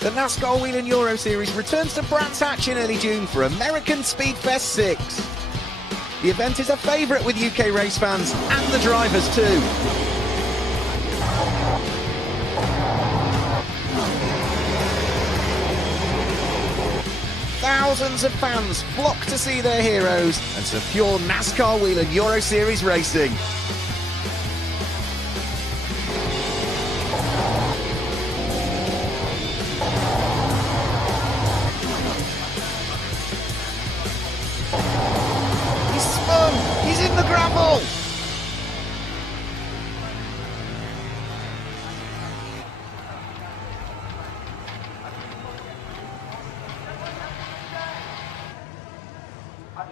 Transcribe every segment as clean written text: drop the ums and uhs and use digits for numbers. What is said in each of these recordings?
The NASCAR Whelen Euro Series returns to Brands Hatch in early June for American Speedfest 6. The event is a favourite with UK race fans and the drivers too. Thousands of fans flock to see their heroes and secure NASCAR Whelen Euro Series racing. He's spun! He's in the gravel!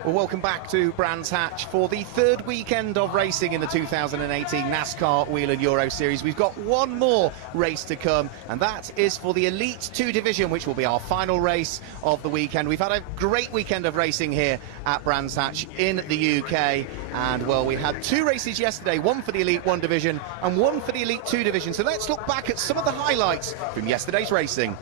Well, welcome back to Brands Hatch for the third weekend of racing in the 2018 NASCAR Whelen Euro Series. We've got one more race to come, and that is for the Elite 2 division, which will be our final race of the weekend. We've had a great weekend of racing here at Brands Hatch in the UK, and well, we had two races yesterday, one for the Elite 1 division and one for the Elite 2 division. So let's look back at some of the highlights from yesterday's racing.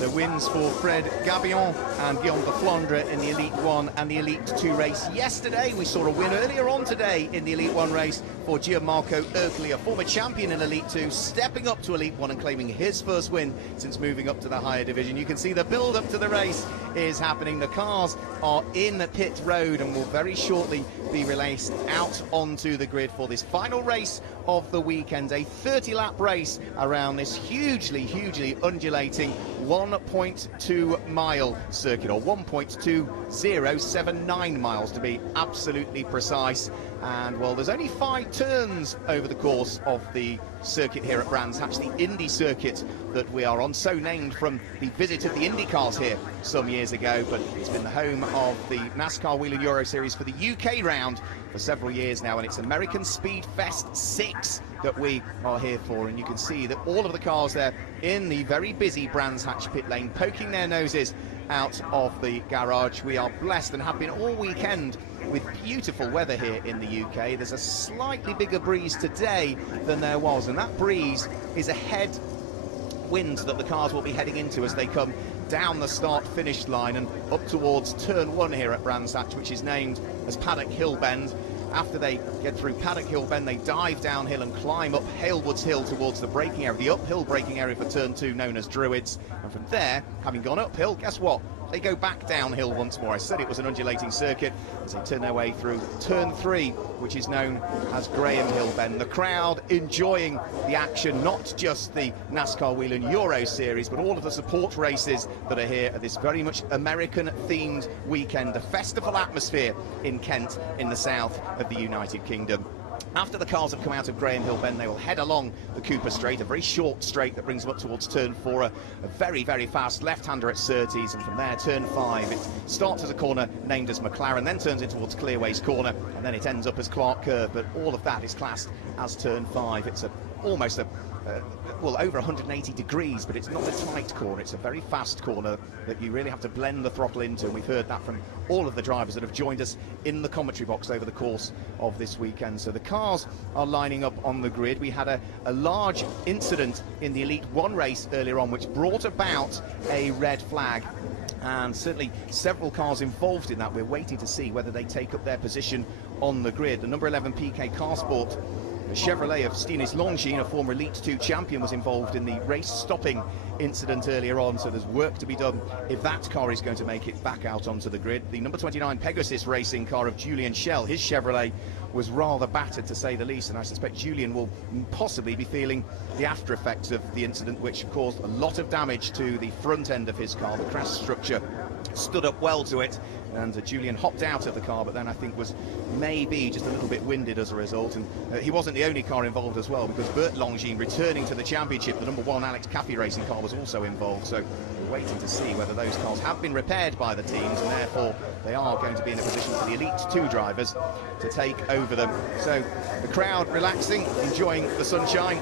So wins for Fred Gabillon and Guillaume de Flandre in the Elite 1 and the Elite 2 race. Yesterday we saw a win earlier on today in the Elite 1 race for Gianmarco Ercoli, a former champion in Elite 2, stepping up to Elite 1 and claiming his first win since moving up to the higher division. You can see the build-up to the race is happening. The cars are in pit road and will very shortly be released out onto the grid for this final race of the weekend, a 30-lap race around this hugely undulating 1.2 mile circuit, or 1.2079 miles to be absolutely precise. And well, there's only 5 turns over the course of the circuit here at Brands Hatch, the Indy circuit that we are on, so named from the visit of the Indy cars here some years ago, but it's been the home of the NASCAR Whelen Euro Series for the UK round for several years now, and it's American Speed Fest 6 that we are here for. And you can see that all of the cars there in the very busy Brands Hatch pit lane poking their noses out of the garage. We are blessed and have been all weekend with beautiful weather here in the UK. There's a slightly bigger breeze today than there was, and that breeze is a head wind that the cars will be heading into as they come down the start-finish line and up towards turn 1 here at Brands Hatch, which is named as Paddock Hill Bend. After they get through Paddock Hill Bend, they dive downhill and climb up Halewoods Hill towards the braking area, the uphill braking area for turn 2, known as Druids. And from there, having gone uphill, guess what? They go back downhill once more. I said it was an undulating circuit as they turn their way through turn 3, which is known as Graham Hill Bend. The crowd enjoying the action, not just the NASCAR Whelen Euro Series, but all of the support races that are here at this very much American-themed weekend, a festival atmosphere in Kent, in the south of the United Kingdom. After the cars have come out of Graham Hill Bend, they will head along the Cooper Straight, a very short straight that brings them up towards turn 4, a very fast left-hander at Surtees, and from there, turn 5, it starts as a corner named as McLaren, then turns in towards Clearways Corner, and then it ends up as Clark Curve, but all of that is classed as turn 5. It's almost a well, over 180 degrees, but it's not a tight corner. It's a very fast corner that you really have to blend the throttle into, and we've heard that from all of the drivers that have joined us in the commentary box over the course of this weekend. So the cars are lining up on the grid. We had a large incident in the Elite 1 race earlier on, which brought about a red flag, and certainly several cars involved in that. We're waiting to see whether they take up their position on the grid. The number 11 PK Car Sport, the Chevrolet of Stinis Longines, a former Elite 2 champion, was involved in the race stopping incident earlier on, so there's work to be done if that car is going to make it back out onto the grid. The number 29 Pegasus racing car of Julian Schell, his Chevrolet was rather battered, to say the least, and I suspect Julian will possibly be feeling the after effects of the incident, which caused a lot of damage to the front end of his car. The crash structure stood up well to it, and Julian hopped out of the car, but then I think was maybe just a little bit winded as a result. And he wasn't the only car involved as well, because Bert Longines, returning to the championship, the number 1 Alex Caffey racing car, was also involved. So we're waiting to see whether those cars have been repaired by the teams, and therefore they are going to be in a position for the Elite 2 drivers to take over them. So the crowd relaxing, enjoying the sunshine,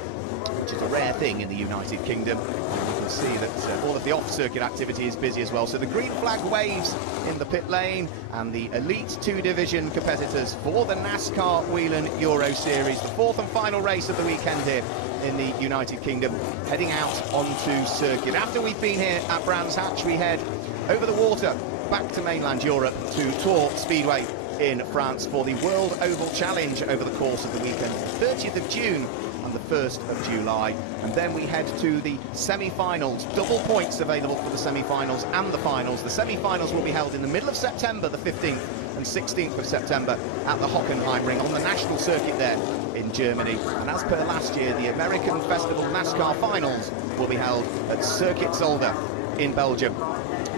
which is a rare thing in the United Kingdom. And you can see that all of the off-circuit activity is busy as well. So the green flag waves in the pit lane, and the Elite 2 division competitors for the NASCAR Whelen Euro Series, the 4th and final race of the weekend here in the United Kingdom, heading out onto circuit. After we've been here at Brands Hatch, we head over the water back to mainland Europe to Tours Speedway in France for the World Oval Challenge over the course of the weekend, 30th of June and the 1st of July. And then we head to the semi-finals. Double points available for the semi-finals and the finals. The semi-finals will be held in the middle of September, the 15th and 16th of September at the Hockenheimring on the national circuit there in Germany. And as per last year, the American Festival NASCAR finals will be held at Circuit Zolder in Belgium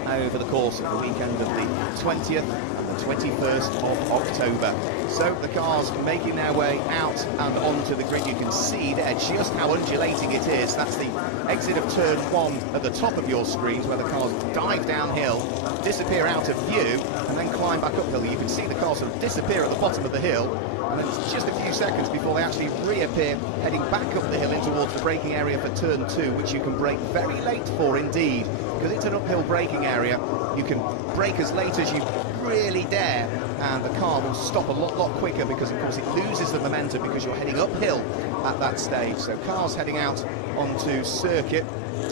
over the course of the weekend of the 20th and the 21st of October. So the cars making their way out and onto the grid. You can see there just how undulating it is. That's the exit of turn 1 at the top of your screens, where the cars dive downhill, disappear out of view, and then climb back uphill. You can see the cars sort of disappear at the bottom of the hill, and then it's just a few seconds before they actually reappear, heading back up the hill in towards the braking area for turn 2, which you can brake very late for indeed, because it's an uphill braking area. You can brake as late as you really dare, and the car will stop a lot quicker, because of course it loses the momentum because you're heading uphill at that stage. So cars heading out onto circuit.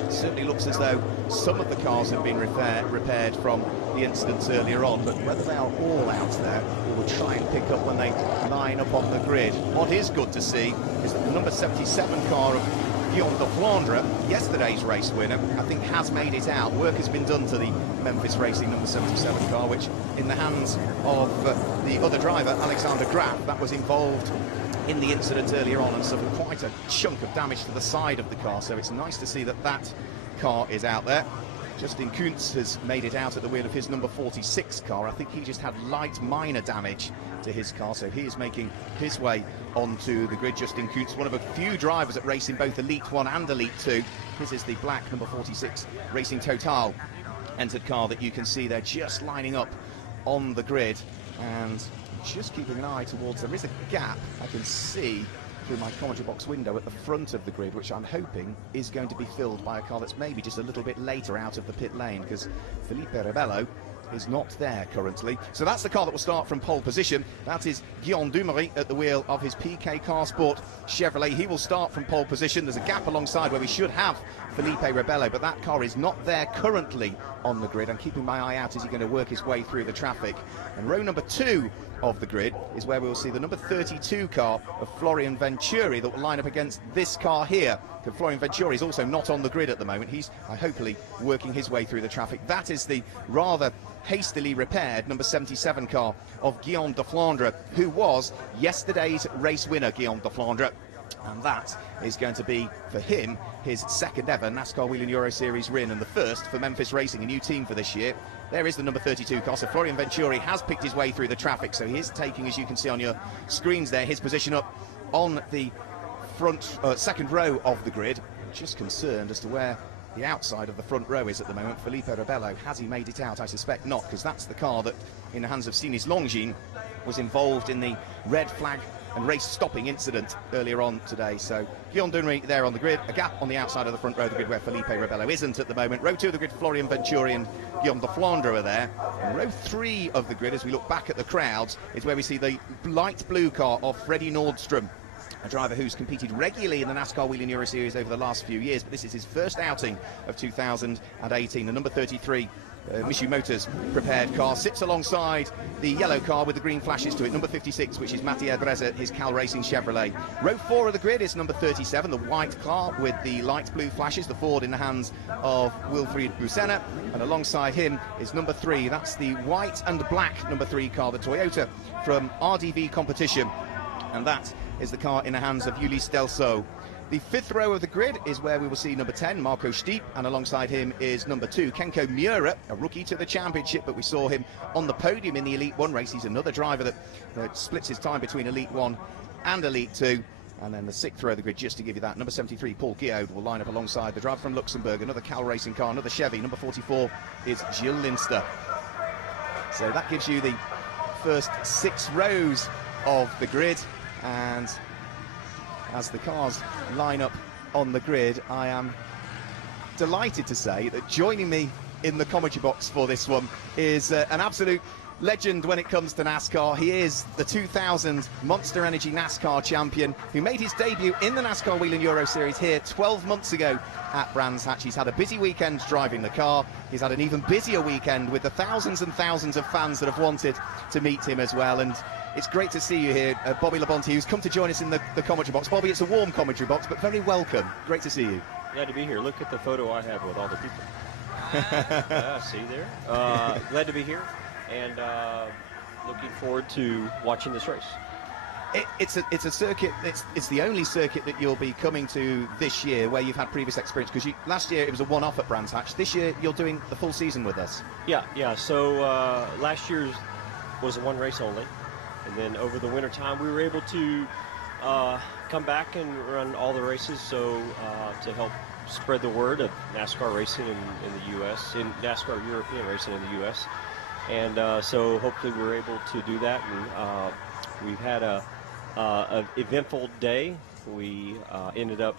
Certainly looks as though some of the cars have been repaired from the incidents earlier on, but whether they are all out there, we will try and pick up when they line up on the grid. What is good to see is that the number 77 car of Guillaume de Flandre, yesterday's race winner, I think has made it out. Work has been done to the Memphis Racing number 77 car, which in the hands of the other driver, Alexander Graf, that was involved in the incident earlier on and suffered quite a chunk of damage to the side of the car. So it's nice to see that that car is out there. Justin Kuntz has made it out at the wheel of his number 46 car. I think he just had light minor damage to his car, so he is making his way onto the grid. Justin Kuntz, one of a few drivers that race in both Elite 1 and Elite 2. This is the black number 46 Racing Total entered car that you can see there just lining up on the grid, and just keeping an eye towards, there is a gap I can see through my commentary box window at the front of the grid, which I'm hoping is going to be filled by a car that's maybe just a little bit later out of the pit lane, because Felipe Rebello is not there currently. So that's the car that will start from pole position. That is Guillaume Dumouriez at the wheel of his PK Car Sport Chevrolet. He will start from pole position. There's a gap alongside where we should have Felipe Rebello, but that car is not there currently on the grid. I'm keeping my eye out as he's going to work his way through the traffic. And row number 2 of the grid is where we will see the number 32 car of Florian Venturi that will line up against this car here. Because Florian Venturi is also not on the grid at the moment. He's hopefully working his way through the traffic. That is the rather hastily repaired number 77 car of Guillaume de Flandre, who was yesterday's race winner, Guillaume de Flandre. And that is going to be, for him, his second ever NASCAR Whelen Euro Series win, and the first for Memphis Racing, a new team for this year. There is the number 32 car. So Florian Venturi has picked his way through the traffic, so he is taking, as you can see on your screens there, his position up on the front second row of the grid. Just concerned as to where the outside of the front row is at the moment. Felipe Rebello, has he made it out? I suspect not, because that's the car that, in the hands of Stinis Longines, was involved in the red flag and race-stopping incident earlier on today. So Guillaume Dunry there on the grid, a gap on the outside of the front row of the grid where Felipe Rebello isn't at the moment. Row 2 of the grid, Florian Venturi and Guillaume de Flandre are there. And row 3 of the grid, as we look back at the crowds, is where we see the light blue car of Freddie Nordstrom, a driver who's competed regularly in the NASCAR Whelen Euro Series over the last few years, but this is his first outing of 2018. The number 33 Mishu Motors prepared car sits alongside the yellow car with the green flashes to it, number 56, which is Mattia Breza, his Cal Racing Chevrolet. Row 4 of the grid is number 37, the white car with the light blue flashes, the Ford in the hands of Wilfried Busenna, and alongside him is number 3, that's the white and black number 3 car, the Toyota from RDV Competition, and that is the car in the hands of Ulysse Delso. The 5th row of the grid is where we will see number 10, Marco Stiep, and alongside him is number 2, Kenko Miura, a rookie to the championship, but we saw him on the podium in the Elite 1 race. He's another driver that splits his time between Elite 1 and Elite 2. And then the 6th row of the grid, just to give you that, number 73, Paul Guillaume, will line up alongside the driver from Luxembourg, another Cal Racing car, another Chevy. Number 44 is Gilles Linster. So that gives you the first 6 rows of the grid, and as the cars line up on the grid, I am delighted to say that joining me in the commentary box for this one is an absolute legend when it comes to NASCAR. He is the 2000 Monster Energy NASCAR champion who made his debut in the NASCAR Whelen Euro Series here 12 months ago at Brands Hatch. He's had a busy weekend driving the car. He's had an even busier weekend with the thousands and thousands of fans that have wanted to meet him as well. And it's great to see you here, Bobby Labonte, who's come to join us in the commentary box. Bobby, it's a warm commentary box, but very welcome. Great to see you. Glad to be here. Look at the photo I have with all the people. See there? Glad to be here, and looking forward to watching this race. It's a circuit. It's the only circuit that you'll be coming to this year where you've had previous experience, because last year it was a one-off at Brands Hatch. This year you're doing the full season with us. Yeah. So last year's was a one race only. And then over the winter time, we were able to come back and run all the races, so to help spread the word of NASCAR racing in the U.S., in NASCAR European racing in the U.S. And so hopefully we're able to do that. And we've had a eventful day. We ended up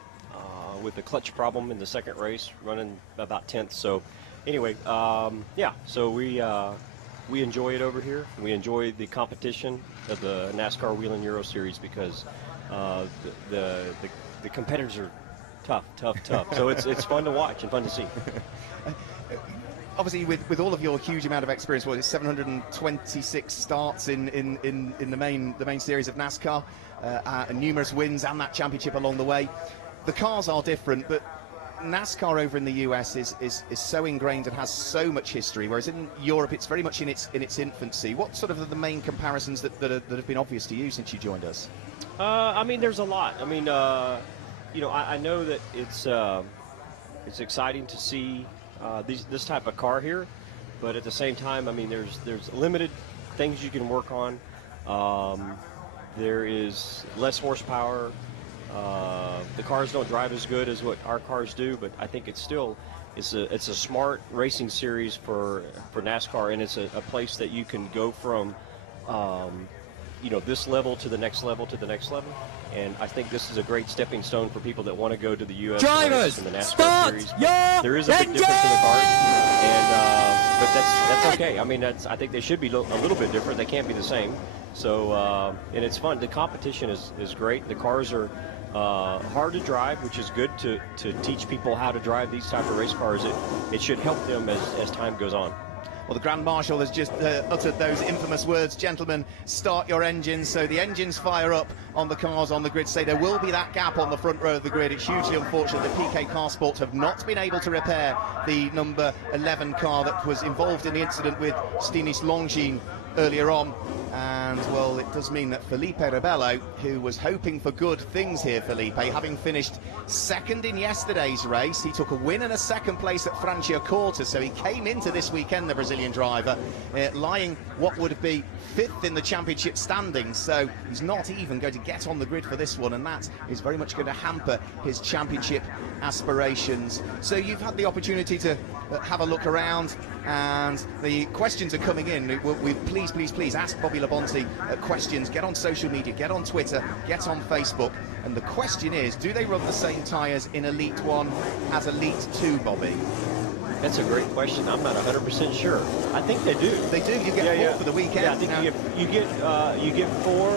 with a clutch problem in the second race, running about 10th. So anyway, yeah, so we enjoy it over here. We enjoy the competition of the NASCAR Whelen Euro Series because the competitors are tough. So it's fun to watch and fun to see. Obviously, with all of your huge amount of experience, what is 726 starts in the main series of NASCAR, and numerous wins and that championship along the way. The cars are different, but NASCAR over in the US is so ingrained and has so much history, whereas in Europe it's very much in its infancy. What sort of are the main comparisons that have been obvious to you since you joined us? I mean, there's a lot. I mean, you know, I know that it's exciting to see this type of car here, but at the same time, I mean, there's limited things you can work on. There is less horsepower. The cars don't drive as good as what our cars do, but I think it's a smart racing series for NASCAR, and it's a place that you can go from you know, this level to the next level to the next level. And I think this is a great stepping stone for people that want to go to the U.S. Drivers, in the NASCAR start series. your There is a big difference in the cars, and but that's okay. I mean, I think they should be a little bit different. They can't be the same. So and it's fun. The competition is great. The cars are hard to drive, which is good to teach people how to drive these type of race cars. It should help them as time goes on. Well, the Grand Marshal has just uttered those infamous words, gentlemen, start your engines. So the engines fire up on the cars on the grid. Say there will be that gap on the front row of the grid. It's hugely unfortunate that PK Car Sports have not been able to repair the number 11 car that was involved in the incident with Stinis Longines earlier on. And, well, it does mean that Felipe Rebello, who was hoping for good things here, Felipe, having finished second in yesterday's race, he took a win and a second place at Franciacorta, so he came into this weekend, the Brazilian driver, lying what would be fifth in the championship standings, so he's not even going to get on the grid for this one, and that is very much going to hamper his championship aspirations. So you've had the opportunity to have a look around, and the questions are coming in. Please ask Bobby Labonte questions. Get on social media, get on Twitter, get on Facebook. And the question is, do they run the same tyres in Elite 1 as Elite 2, Bobby? That's a great question. I'm not 100% sure. I think they do. They do. You get 4 for the weekend. Yeah, I think you get 4.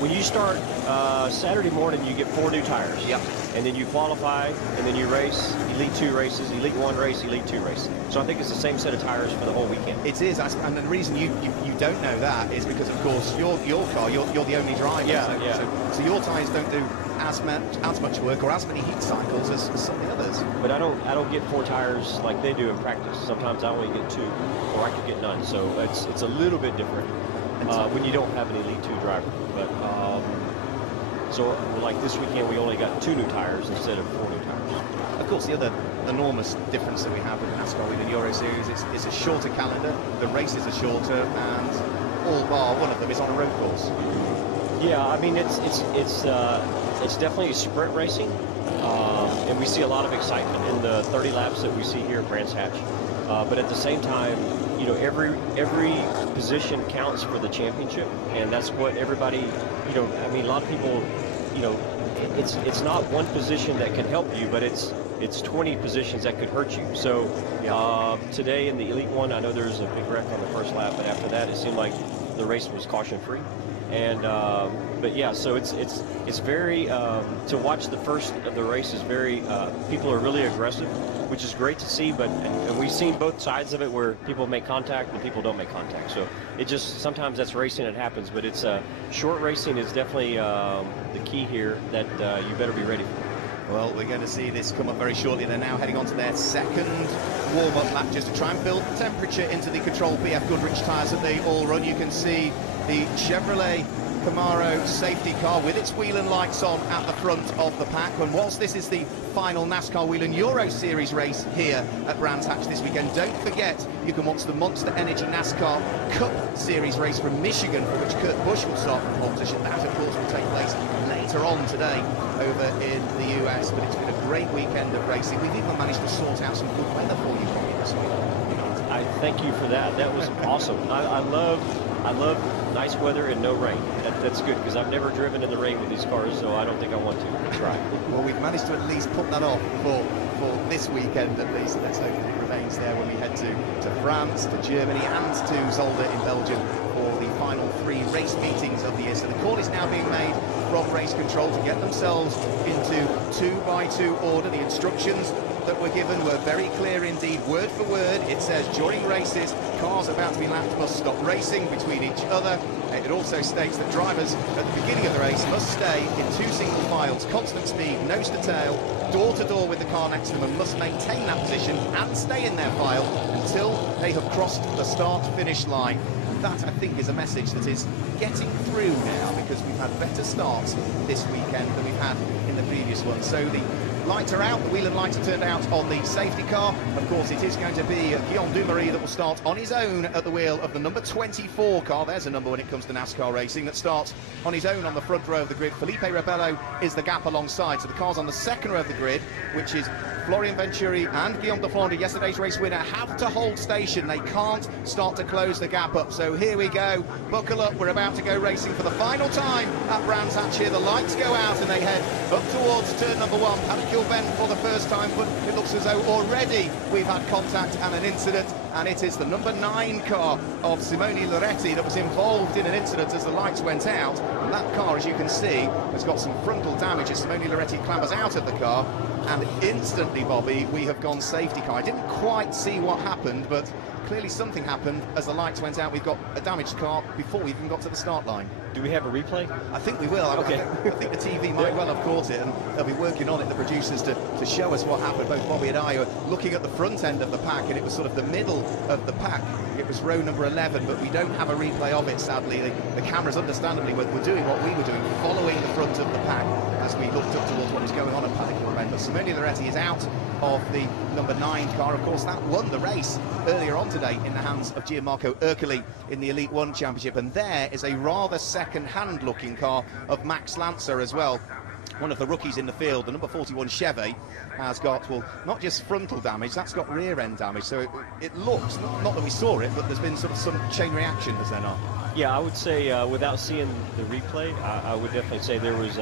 When you start Saturday morning, you get 4 new tires. Yep. And then you qualify, and then you race Elite 2 races, Elite 1 race, Elite 2 race. So I think it's the same set of tires for the whole weekend. It is, and the reason you don't know that is because, of course, your car, you're the only driver. Yeah, So your tyres don't do as much work or as many heat cycles as some of the others. But I don't get 4 tires like they do in practice. Sometimes I only get 2, or I could get none. So it's a little bit different when you don't have an Elite 2 driver. But so like this weekend, we only got 2 new tires instead of 4 new tires. Of course, the other enormous difference that we have with the NASCAR Whelen Euro Series is a shorter calendar. The races are shorter, and all bar one of them is on a road course. Yeah, I mean it's definitely sprint racing, and we see a lot of excitement in the 30 laps that we see here at Brands Hatch. But at the same time, you know, every position counts for the championship, and that's what everybody, you know, I mean, a lot of people, you know, it's not one position that can help you, but it's 20 positions that could hurt you. So today in the Elite 1, I know there was a big wreck on the first lap, but after that, it seemed like the race was caution-free. And but yeah, so it's very to watch the first of the race is very people are really aggressive, which is great to see. But and we've seen both sides of it where people make contact and people don't make contact. So it just sometimes that's racing, it happens. But it's short racing is definitely the key here that you better be ready for. Well, we're going to see this come up very shortly. They're now heading on to their second warm-up lap just to try and build temperature into the controlled BF Goodrich tyres that they all run. You can see the Chevrolet Camaro safety car with its Whelen lights on at the front of the pack. And whilst this is the final NASCAR Whelen Euro Series race here at Brands Hatch this weekend, don't forget you can watch the Monster Energy NASCAR Cup Series race from Michigan, for which Kurt Busch will start the competition. That, of course, will take place later on today over in the US. But it's been a great weekend of racing. We've even managed to sort out some good weather for you, Bobby, this week. I thank you for that. That was awesome. I love nice weather and no rain. That's good, because I've never driven in the rain with these cars, so I don't think I want to try. Well, we've managed to at least put that off for this weekend at least. Let's hope that it remains there when we head to France, to Germany and to Zolder in Belgium for the final 3 race meetings of the year. So the call is now being made from race control to get themselves into 2x2 order. The instructions that were given were very clear indeed, word for word. It says during races, cars about to be lapped must stop racing between each other. It also states that drivers at the beginning of the race must stay in 2 single files, constant speed, nose to tail, door to door with the car next to them, and must maintain that position and stay in their file until they have crossed the start-finish line. That, I think, is a message that is getting through now, because we've had better starts this weekend than we've had in the previous one. So the lights are out, the Whelen lights are turned out on the safety car. Of course, it is going to be Guillaume Dumouriez that will start on his own at the wheel of the number 24 car. There's a number when it comes to NASCAR racing, that starts on his own on the front row of the grid. Felipe Rebello is the gap alongside. So the cars on the second row of the grid, which is Florian Venturi and Guillaume de Flandre, yesterday's race winner, have to hold station. They can't start to close the gap up. So here we go. Buckle up. We're about to go racing for the final time at Brands Hatch here. The lights go out and they head up towards turn number 1. Paddock Bend for the first time, but it looks as though already we've had contact and an incident, and it is the number 9 car of Simone Loretti that was involved in an incident as the lights went out. And that car, as you can see, has got some frontal damage as Simone Loretti clambers out of the car, and instantly, Bobby, we have gone safety car. I didn't quite see what happened, but clearly something happened as the lights went out. We've got a damaged car before we even got to the start line. Do we have a replay? I think we will. Okay. I think the TV might well have caught it, and they'll be working on it, the producers, to show us what happened. Both Bobby and I were looking at the front end of the pack, and it was sort of the middle of the pack. It was row number 11, but we don't have a replay of it, sadly. The cameras, understandably, were doing what we were doing, following the front of the pack as we looked up towards what was going on at Paddock Bend. But Simone Loretti is out of the number 9 car. Of course, that won the race earlier on today in the hands of Gianmarco Ercoli in the Elite 1 Championship. And there is a rather second-hand looking car of Max Lancer as well. one of the rookies in the field, the number 41 Chevy, has got, well, not just frontal damage, that's got rear end damage. So it looks, not that we saw it, but there's been sort of some chain reaction, has there not? Yeah, I would say without seeing the replay, I would definitely say there was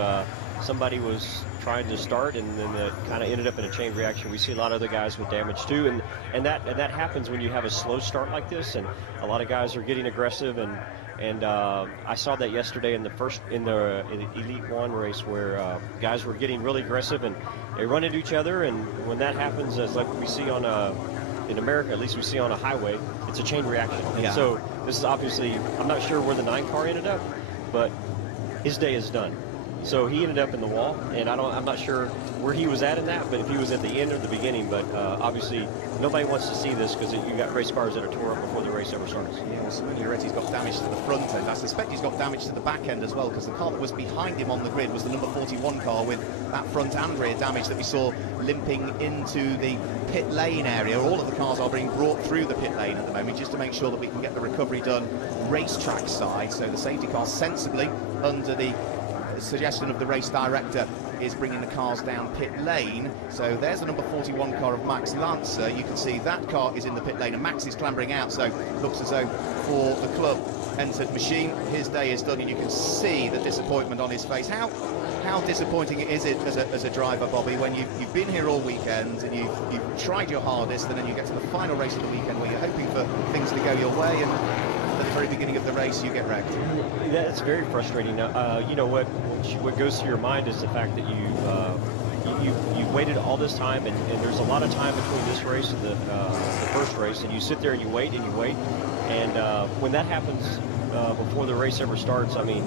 somebody was trying to start, and then it kind of ended up in a chain reaction. We see a lot of other guys with damage too, and that happens when you have a slow start like this, and a lot of guys are getting aggressive, and I saw that yesterday in the Elite One race where guys were getting really aggressive and they run into each other, and when that happens, as like we see on in America, at least we see on a highway, it's a chain reaction. And yeah. so this is obviously, I'm not sure where the 9 car ended up, but his day is done. So he ended up in the wall, and I'm not sure where he was at in that, but if he was at the end or the beginning. But obviously, nobody wants to see this because you got race cars that are tore up before the race ever starts. Yeah, well, Simonetti's got damage to the front end. I suspect he's got damage to the back end as well, because the car that was behind him on the grid was the number 41 car with that front and rear damage that we saw limping into the pit lane area. All of the cars are being brought through the pit lane at the moment just to make sure that we can get the recovery done racetrack side. So the safety car sensibly, under the suggestion of the race director, is bringing the cars down pit lane. So there's the number 41 car of Max Lancer. You can see that car is in the pit lane and Max is clambering out, so looks as though for the club entered machine, his day is done, and you can see the disappointment on his face. How disappointing is it as a driver, Bobby, when you've been here all weekend and you've tried your hardest, and then you get to the final race of the weekend where you're hoping for things to go your way, and at the very beginning of the race you get wrecked? That's very frustrating. You know what goes through your mind is the fact that you waited all this time, and there's a lot of time between this race and the first race, and you sit there and you wait, and when that happens before the race ever starts, I mean,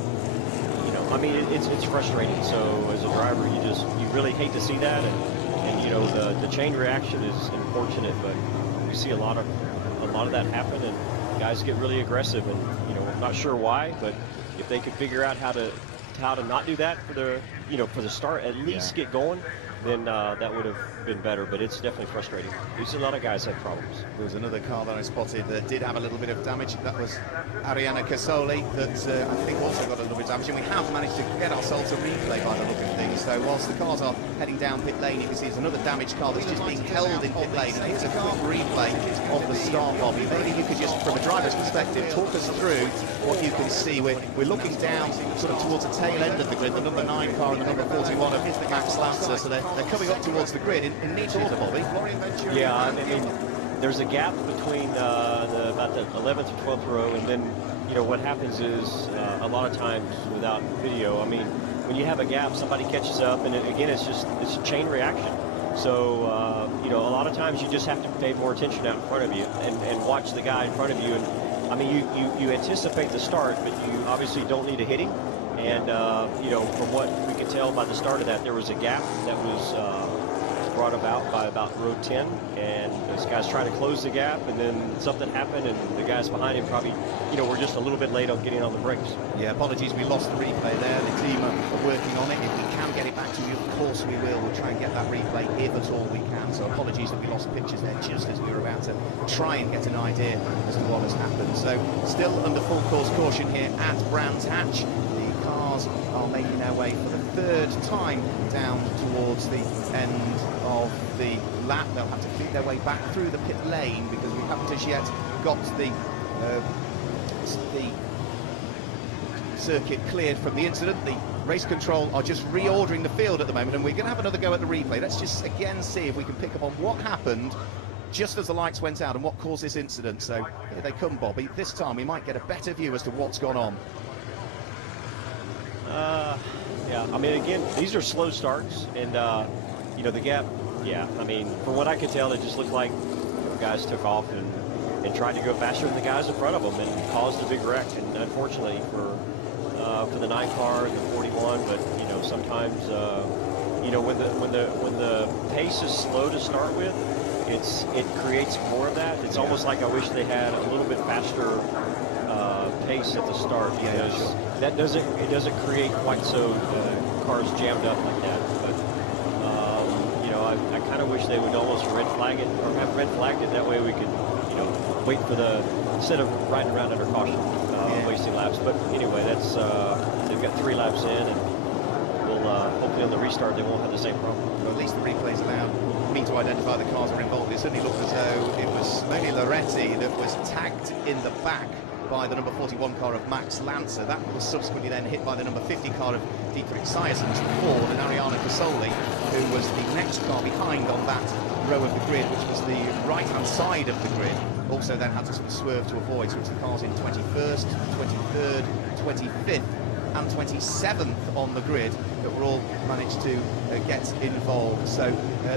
it's frustrating. So as a driver, you really hate to see that, and you know, the chain reaction is unfortunate, but we see a lot of that happen, and guys get really aggressive, and you know, I'm not sure why, but if they could figure out how to not do that for the start, at least get going, then that would have been better. But it's definitely frustrating. We see a lot of guys have problems. There was another car that I spotted that did have a little bit of damage. That was Arianna Casoli, that I think also got a little bit of damage, and we have managed to get ourselves a replay by the look of things. So whilst the cars are heading down pit lane, you can see there's another damaged car that's just being held in pit lane. And here's a quick replay of the start, Bobby. Maybe you could just, from a driver's perspective, talk us through what you can see. We're looking down sort of towards the tail end of the grid, the number 9 car and the number 41 of Max Lancer, so they're coming up towards the grid in neat order, Bobby. Yeah, I mean, there's a gap between about the 11th or 12th row, and then, you know, what happens is a lot of times without video, I mean, when you have a gap, somebody catches up, and again, it's a chain reaction. So, you know, a lot of times you just have to pay more attention out in front of you and watch the guy in front of you. And I mean, you anticipate the start, but you obviously don't need to hit him. And, you know, from what we could tell by the start of that, there was a gap that was brought about by about row 10, and those guys trying to close the gap, and then something happened, and the guys behind him probably, you know, were just a little bit late on getting on the brakes. Yeah, apologies, we lost the replay there. The team are working on it. If we can get it back to you, of course we will. We'll try and get that replay if at all we can. So apologies that we lost pictures there just as we were about to try and get an idea as to what has happened. So still under full course caution here at Brands Hatch. The cars are making their way for the 3rd time down towards the end of the lap. They'll have to feed their way back through the pit lane because we haven't as yet got the circuit cleared from the incident. The race control are just reordering the field at the moment, and we're going to have another go at the replay. Let's just again see if we can pick up on what happened just as the lights went out and what caused this incident. So here they come, Bobby. This time we might get a better view as to what's gone on. Yeah, I mean, again, these are slow starts, and you know, the gap, yeah, I mean, from what I could tell, it just looked like guys took off and tried to go faster than the guys in front of them and caused a big wreck. And unfortunately for the 9 car and the 41, but you know, sometimes you know, when the pace is slow to start with, it creates more of that. It's almost like I wish they had a little bit faster pace at the start, because that doesn't create quite so cars jammed up like that. But you know, I kind of wish they would almost red flag it, or have red flagged it. That way we could, you know, wait for instead of riding around under caution, wasting laps. But anyway, that's they've got 3 laps in, and hopefully on the restart they won't have the same problem. Well, at least the replays allowed me to identify the cars that were involved. It certainly looked as though it was Simone Loretti that was tagged in the back by the number 41 car of Max Lancer. That was subsequently then hit by the number 50 car of Dietrich Siersen's Ford, and Ariana Casoli, who was the next car behind on that row of the grid, which was the right-hand side of the grid, also then had to sort of swerve to avoid. So it's the cars in 21st, 23rd, 25th and 27th on the grid that were all managed to get involved. So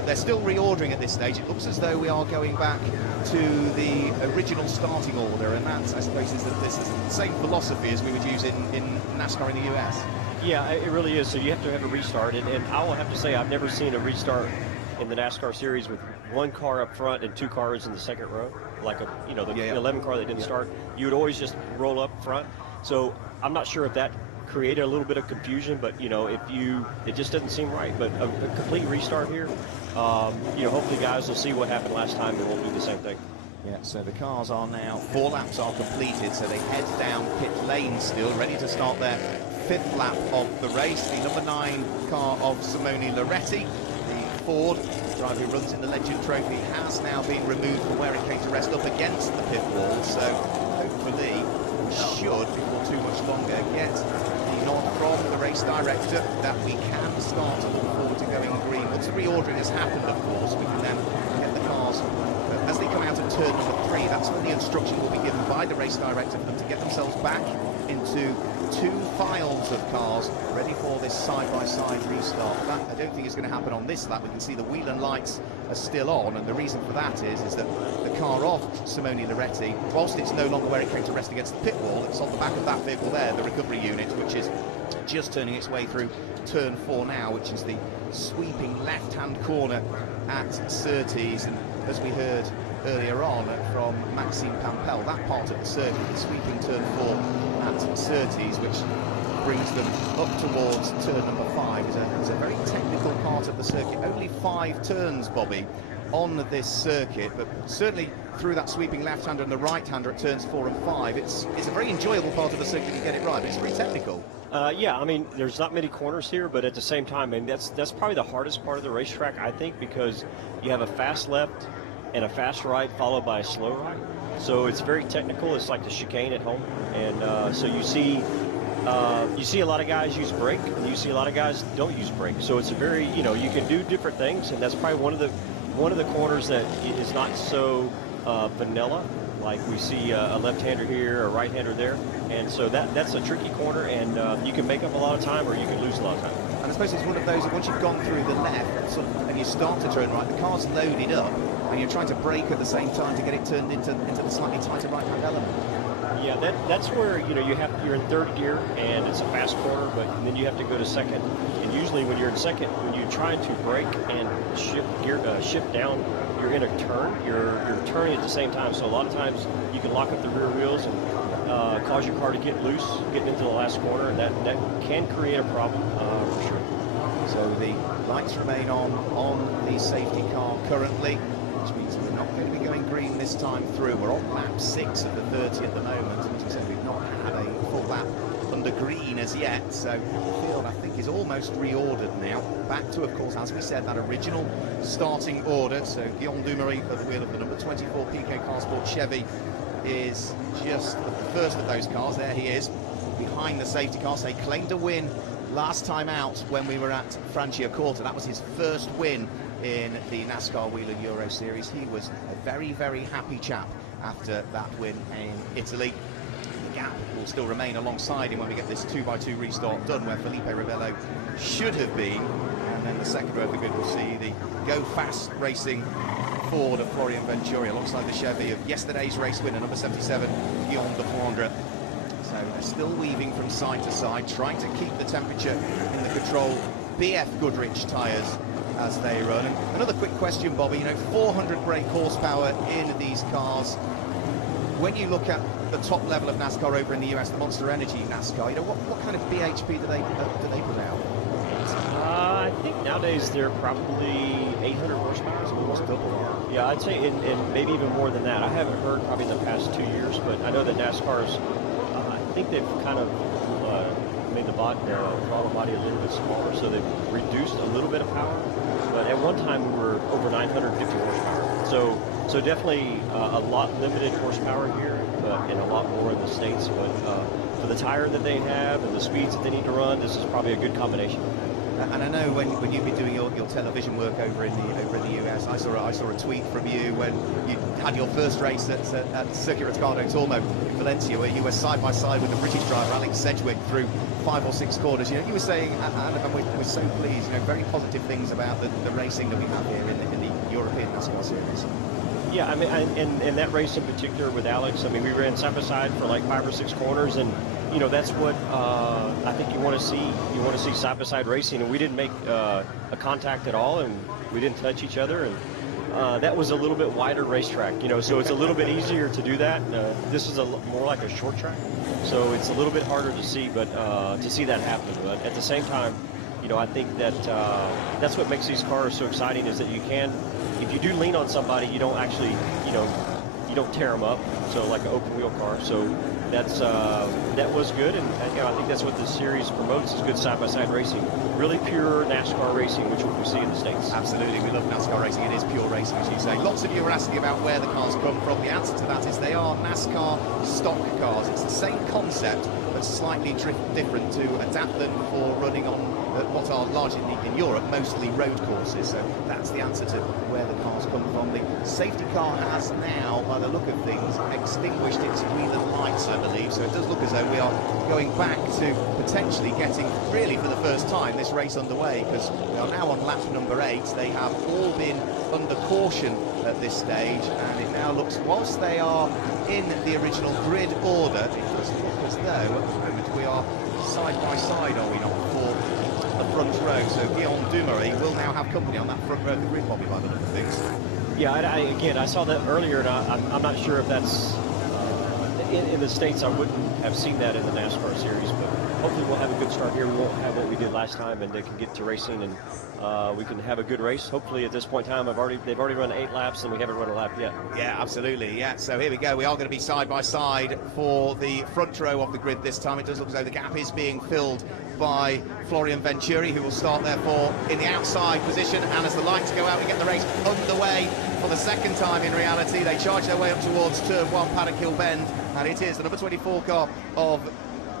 they're still reordering at this stage. It looks as though we are going back to the original starting order, and that, I suppose, is the same philosophy as we would use in NASCAR in the US. Yeah, it really is. So you have to have a restart, and I will have to say I've never seen a restart in the NASCAR series with one car up front and two cars in the second row, like the 11 car that didn't start. You would always just roll up front. So I'm not sure if that created a little bit of confusion, but it just doesn't seem right. But a complete restart here, hopefully guys will see what happened last time and won't do the same thing. Yeah, so the cars are now, 4 laps are completed, so they head down pit lane still, ready to start their 5th lap of the race. The number 9 car of Simone Loretti, the Ford driver who runs in the Legend Trophy, has now been removed from where it came to rest up against the pit wall, so hopefully we should, before too much longer, get the nod from the race director that we can start to look forward to going green. Once the reordering has happened, of course, we can then get the cars as they come out of turn number 3. That's when the instruction will be given by the race director for them to get themselves back into 2 files of cars ready for this side-by-side restart. That I don't think is going to happen on this lap. We can see the Whelen lights are still on, and the reason for that is that the car of Simone Loretti, whilst it's no longer where it came to rest against the pit wall, it's on the back of that vehicle there, the recovery unit, which is just turning its way through turn 4 now, which is the sweeping left-hand corner at Surtees. And as we heard earlier on from Maxime Pampel, that part of the circuit, the sweeping turn 4 at Surtees, which brings them up towards turn number 5, is a very technical part of the circuit. Only 5 turns, Bobby, on this circuit, but certainly through that sweeping left-hander and the right-hander at turns 4 and 5, it's a very enjoyable part of the circuit if you get it right, but it's very technical. Yeah, I mean, there's not many corners here, but at the same time, I mean, that's probably the hardest part of the racetrack, I think, because you have a fast left and a fast right followed by a slow right. So it's very technical. It's like the chicane at home, and so you see a lot of guys use brake, and you see a lot of guys don't use brake. So it's a very, you can do different things, and that's probably one of the corners that is not so vanilla. Like we see a left-hander here, a right-hander there, and so that's a tricky corner, and you can make up a lot of time, or you can lose a lot of time. And I suppose it's one of those that once you've gone through the left, and you start to turn right, the car's loaded up, and you're trying to brake at the same time to get it turned into the slightly tighter right-hand element. Yeah, that's where you're in 3rd gear, and it's a fast corner, but then you have to go to 2nd. And usually when you're in 2nd, when you're trying to brake and shift down, you're in a turn. You're turning at the same time. So a lot of times you can lock up the rear wheels and cause your car to get loose, getting into the last corner, and that can create a problem for sure. So the lights remain on the safety car currently, which means we're not going to be going green this time through. We're on lap 6 of the 30 at the moment, which is we've not had a full lap under green as yet, so the field I think is almost reordered now. Back to, of course, as we said, that original starting order. So Guillaume Dumouriez at the wheel of the number 24 PK Car Sport Chevy is just the first of those cars. There he is, behind the safety car. So he claimed a win last time out when we were at Franciacorta. That was his first win in the NASCAR Whelen Euro Series. He was a very, very happy chap after that win in Italy. The gap will still remain alongside him when we get this 2x2 restart done, where Felipe Rebello should have been. And then the second row of the grid will see the Go Fast Racing Ford of Florian Venturi alongside the Chevy of yesterday's race winner, number 77, Guillaume de Flandre. So they're still weaving from side to side, trying to keep the temperature in the control BF Goodrich tyres as they run. And another quick question, Bobby, 400 brake horsepower in these cars. When you look at the top level of NASCAR over in the US, the Monster Energy NASCAR, what kind of BHP do they put out? I think nowadays they're probably 800 horsepower. So almost double. Yeah, I'd say, and maybe even more than that. I haven't heard probably in the past 2 years, but I know that NASCAR's, I think they've kind of made the throttle body a little bit smaller, so they've reduced a little bit of power. But at one time, we were over 950 horsepower. So definitely a lot limited horsepower here, and a lot more in the States. But for the tire that they have and the speeds that they need to run, this is probably a good combination. And I know when you've been doing your television work over in the US, I saw a tweet from you when you had your first race at Circuit Ricardo Tormo in Valencia, where you were side by side with the British driver Alex Sedgwick through 5 or 6 corners. You were saying, and we're so pleased, very positive things about the racing that we have here in the European NASCAR series. Yeah, I mean, and that race in particular with Alex, I mean, we ran side by side for like 5 or 6 corners, and that's what I think you want to see. You want to see side by side racing, and we didn't make a contact at all, and we didn't touch each other, and that was a little bit wider racetrack, so it's a little bit easier to do that. This is more like a short track, so it's a little bit harder to see, but to see that happen. But at the same time, I think that that's what makes these cars so exciting, is that you can, if you do lean on somebody, you don't actually, you don't tear them up. So like an open wheel car. So that was good, and I think that's what this series promotes, is good side-by-side racing. Really pure NASCAR racing, which we see in the States. Absolutely, we love NASCAR racing. It is pure racing, as you say. Lots of you are asking about where the cars come from. The answer to that is they are NASCAR stock cars. It's the same concept, but slightly different, to adapt them for running on what are largely in Europe, mostly road courses. So that's the answer to where the cars come from. The safety car has now, by the look of things, extinguished its wheel and lights, I believe. So it does look as though we are going back to potentially getting, really for the first time, this race underway, because we are now on lap number 8. They have all been under caution at this stage, and it now looks, whilst they are in the original grid order, it does look as though at the moment we are side by side, are we not, for the front row. So Guillaume Dumouriez will now have company on that front row of the grid, Bobby, by the look of things. Yeah, again, I saw that earlier, and I'm not sure if that's in the States. I wouldn't have seen that in the NASCAR series, but hopefully we'll have a good start here. We won't have what we did last time, and they can get to racing, and we can have a good race. Hopefully at this point in time, they've already run 8 laps, and we haven't run a lap yet. Yeah, absolutely. Yeah, so here we go. We are going to be side by side for the front row of the grid this time. It does look as though the gap is being filled by Florian Venturi, who will start therefore in the outside position, and as the lights go out, we get the race underway for the second time. In reality, they charge their way up towards turn 1, Paddock Hill Bend, and it is the number 24 car of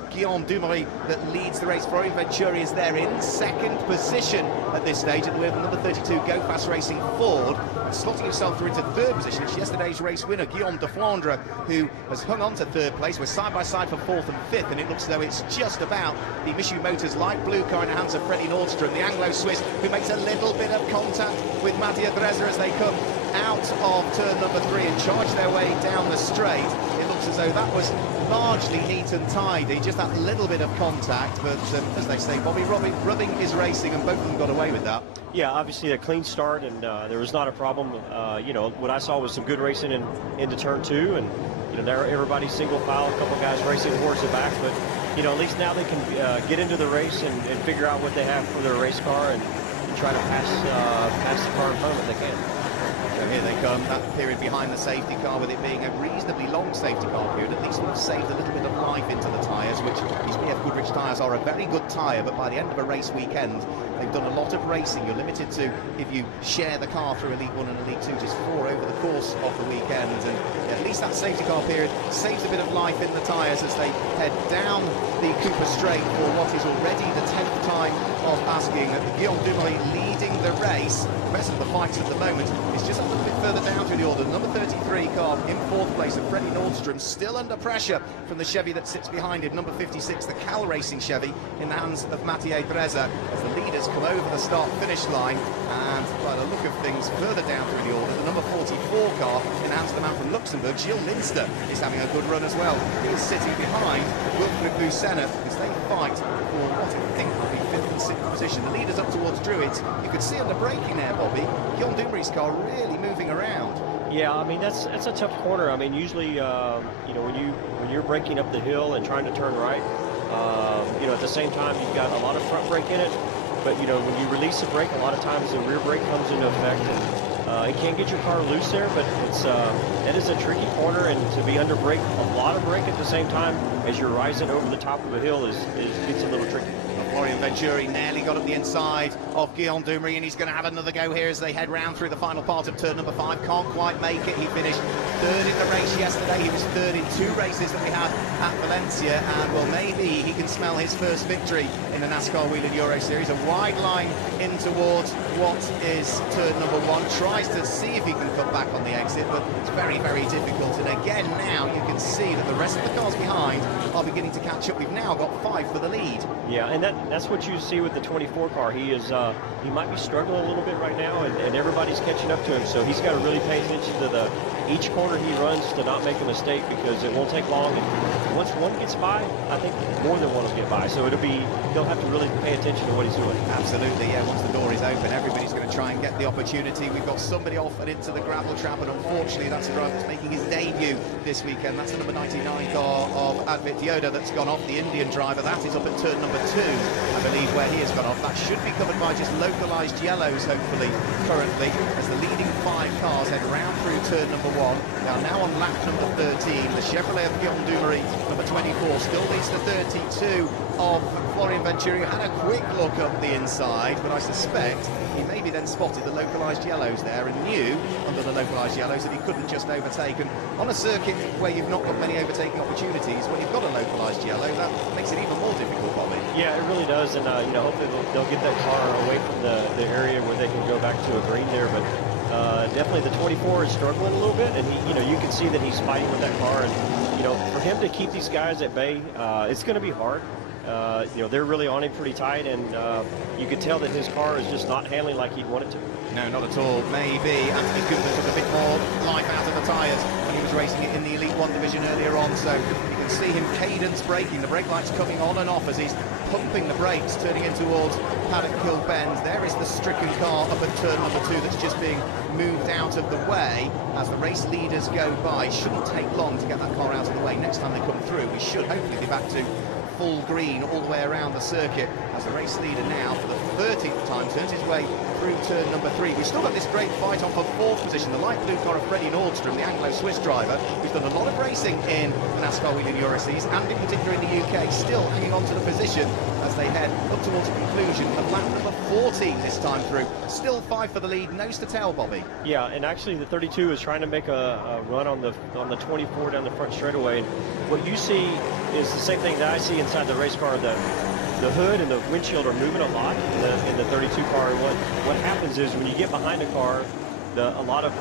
Guillaume Dumouriez that leads the race. Florian Venturi is there in second position at this stage, and we have number 32 Go Fast Racing Ford slotting himself through into third position. It's yesterday's race winner Guillaume de Flandre who has hung on to third place. We're side by side for 4th and 5th, and it looks as though it's just about the Mitsubishi Motors light blue car in the hands of Freddie Nordstrom, the Anglo-Swiss, who makes a little bit of contact with Mattia Dresa as they come out of turn number 3 and charge their way down the straight. It looks as though that was largely neat and tidy, just that little bit of contact, but as they say, Bobby, rubbing is racing, and both of them got away with that. Yeah, obviously a clean start, and there was not a problem. What I saw was some good racing into turn 2, and there everybody's single file, a couple guys racing towards the back, but at least now they can get into the race and figure out what they have for their race car and try to pass the car in front of them if they can. So here they come, that period behind the safety car, with it being a reasonably long safety car period, at least would have saved a little bit of life into the tyres, which these BF Goodrich tyres are a very good tyre, but by the end of a race weekend, they've done a lot of racing. You're limited to, if you share the car through Elite 1 and Elite 2, just 4 over the course of the weekend, and at least that safety car period saves a bit of life in the tyres as they head down the Cooper Straight for what is already the 10th time of asking. Guillaume Dumouriez leading the race. The rest of the fights at the moment is just a little bit further down through the order. Number 33 car in 4th place, and Freddie Nordstrom still under pressure from the Chevy that sits behind him. Number 56, the Cal Racing Chevy, in the hands of Mattia Dresa, as the leaders come over the start-finish line. And by the look of things, further down through the order, the number 44 car in the hands of the man from Luxembourg, Gilles Minster, is having a good run as well. He's sitting behind Wilfried Busenna as they fight for what I think will be 5th and 6th position. The leaders up towards Druids. You could see under braking there, Bobby, Guillaume Dumouriez's car really moving around. Yeah, I mean, that's a tough corner. I mean, usually, when you're braking up the hill and trying to turn right, at the same time you've got a lot of front brake in it. But when you release the brake, a lot of times the rear brake comes into effect, and It can get your car loose there, but that is a tricky corner, and to be under brake, a lot of brake at the same time as you're rising over the top of a hill gets a little tricky. Florian Venturi nearly got up the inside of Guillaume Dumery, and he's going to have another go here as they head round through the final part of turn number 5. Can't quite make it. He finished third in the race yesterday. He was third in 2 races that we had at Valencia, and well, maybe he can smell his first victory in the NASCAR Whelen Euro Series. A wide line in towards what is turn number 1. Tries to see if he can cut back on the exit, but it's very, very difficult. And again, now you can see that the rest of the cars behind are beginning to catch up. We've now got 5 for the lead. Yeah, and that's what you see with the 24 car. He might be struggling a little bit right now, and everybody's catching up to him. So he's got to really pay attention to each corner he runs to not make a mistake, because it won't take long. And once one gets by, I think more than one will get by. So he'll have to really pay attention to what he's doing. Absolutely, yeah. Once the door is open, everybody's going to try and get the opportunity. We've got somebody off and into the gravel trap, and unfortunately, that's the driver that's making his debut this weekend. That's the number 99 car of Advit Yoda that's gone off, the Indian driver. That is up at turn number 2, I believe, where he has gone off. That should be covered by just localised yellows, hopefully, currently, as the leading 5 cars head round through turn number 1. They are now on lap number 13. The Chevrolet of Guillaume Dumery, number 24, still leads to 32 of Florian Venturi, who had a quick look up the inside, but I suspect he maybe then spotted the localised yellows there and knew, under the localised yellows, that he couldn't just overtake. And on a circuit where you've not got many overtaking opportunities, when you've got a localised yellow, that makes it even more difficult, Bobby. Yeah, it really does, and hopefully they'll get that car away from the area where they can go back to a green there. But definitely the 24 is struggling a little bit, and you can see that he's fighting with that car, and for him to keep these guys at bay, it's going to be hard. They're really on him pretty tight, and you could tell that his car is just not handling like he'd want it to. No, not at all. Maybe Anthony Cooper took a bit more life out of the tyres when he was racing it in the Elite 1 division earlier on, so you can see him cadence braking. The brake lights coming on and off as he's pumping the brakes, turning in towards Paddock Hill Bend. There is the stricken car up at turn number 2 that's just being moved out of the way as the race leaders go by. It shouldn't take long to get that car out of the way next time they come through. We should hopefully be back to full green all the way around the circuit as the race leader now for the 13th time turns his way through turn number 3. We've still got this great fight on for 4th position. The light blue car of Freddie Nordstrom, the Anglo-Swiss driver, who's done a lot of racing in the NASCAR Whelen Euro Series and in particular in the UK, still hanging on to the position as they head up towards the conclusion of lap number 14 this time through. Still 5 for the lead, nose to tail, Bobby. Yeah, and actually the 32 is trying to make a run on the 24 down the front straightaway. And what you see is the same thing that I see inside the race car. The hood and the windshield are moving a lot in the 32 car. And what happens is when you get behind a car, a lot of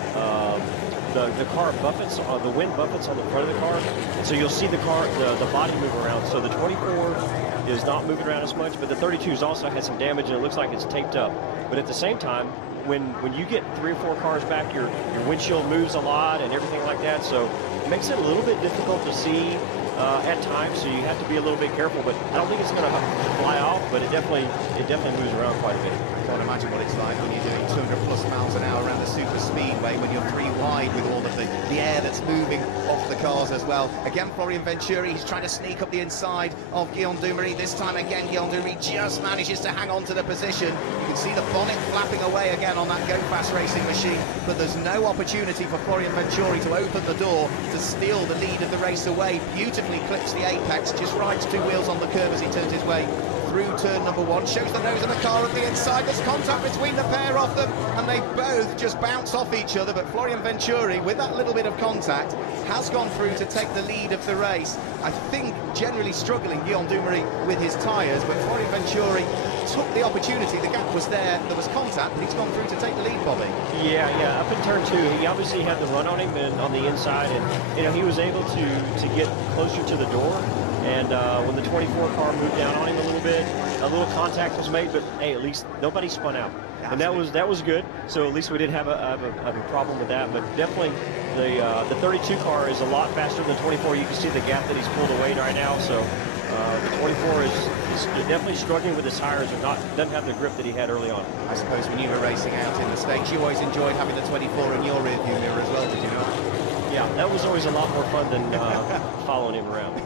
the car buffets, the wind buffets on the front of the car, and so you'll see the body move around. So the 24 is not moving around as much, but the 32's also had some damage, and it looks like it's taped up. But at the same time, when you get 3 or 4 cars back, your windshield moves a lot and everything like that, so it makes it a little bit difficult to see at times, so you have to be a little bit careful. But I don't think it's going to fly off, but it definitely moves around quite a bit. I can't imagine what it's like when you're doing 200 plus miles an hour around the super speedway, when you're 3 wide with all of the air that's moving off the cars as well. Again, Florian Venturi, he's trying to sneak up the inside of Guillaume Dumery. This time again, Guillaume Dumery just manages to hang on to the position. You can see the bonnet flapping away again on that Go Fast racing machine, but there's no opportunity for Florian Venturi to open the door to steal the lead of the race away. Beautifully clips the apex, just rides 2 wheels on the curb as he turns his way through turn number 1, shows the nose of the car at the inside. There's contact between the pair of them, and they both just bounce off each other. But Florian Venturi, with that little bit of contact, has gone through to take the lead of the race. I think generally struggling, Guillaume Dumery, with his tyres, but Florian Venturi took the opportunity. The gap was there was contact, but he's gone through to take the lead, Bobby. Yeah, up in turn 2, he obviously had the run on him and on the inside, and he was able to get closer to the door. And when the 24 car moved down on him a little contact was made, but hey, at least nobody spun out. And that was good. So at least we didn't have a problem with that. But definitely the 32 car is a lot faster than the 24. You can see the gap that he's pulled away right now. So the 24 is definitely struggling with his tires and doesn't have the grip that he had early on. I suppose when you were racing out in the States, you always enjoyed having the 24 in your rearview mirror as well, did you not? Yeah, that was always a lot more fun than following him around.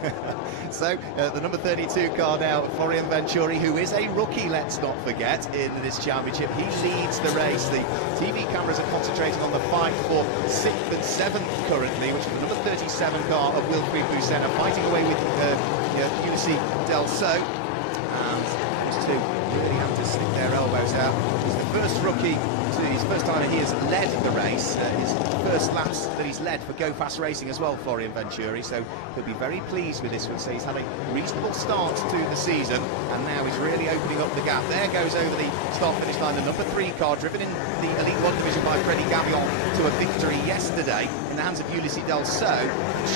So the number 32 car now, Florian Venturi, who is a rookie, let's not forget, in this championship. He leads the race. The TV cameras are concentrating on the fight for 6th and 7th currently, which is the number 37 car of Wilfried Busenna, fighting away with Ulysses Delso. And those two really have to stick their elbows out. He's the first rookie. His first time he has led the race, his first laps that he's led for Go Fast Racing as well, Florian Venturi, so he'll be very pleased with this one. So he's had a reasonable start to the season, and now he's really opening up the gap. There goes over the start-finish line the number 3 car, driven in the Elite 1 division by Freddie Gavion to a victory yesterday in the hands of Ulysses Delso,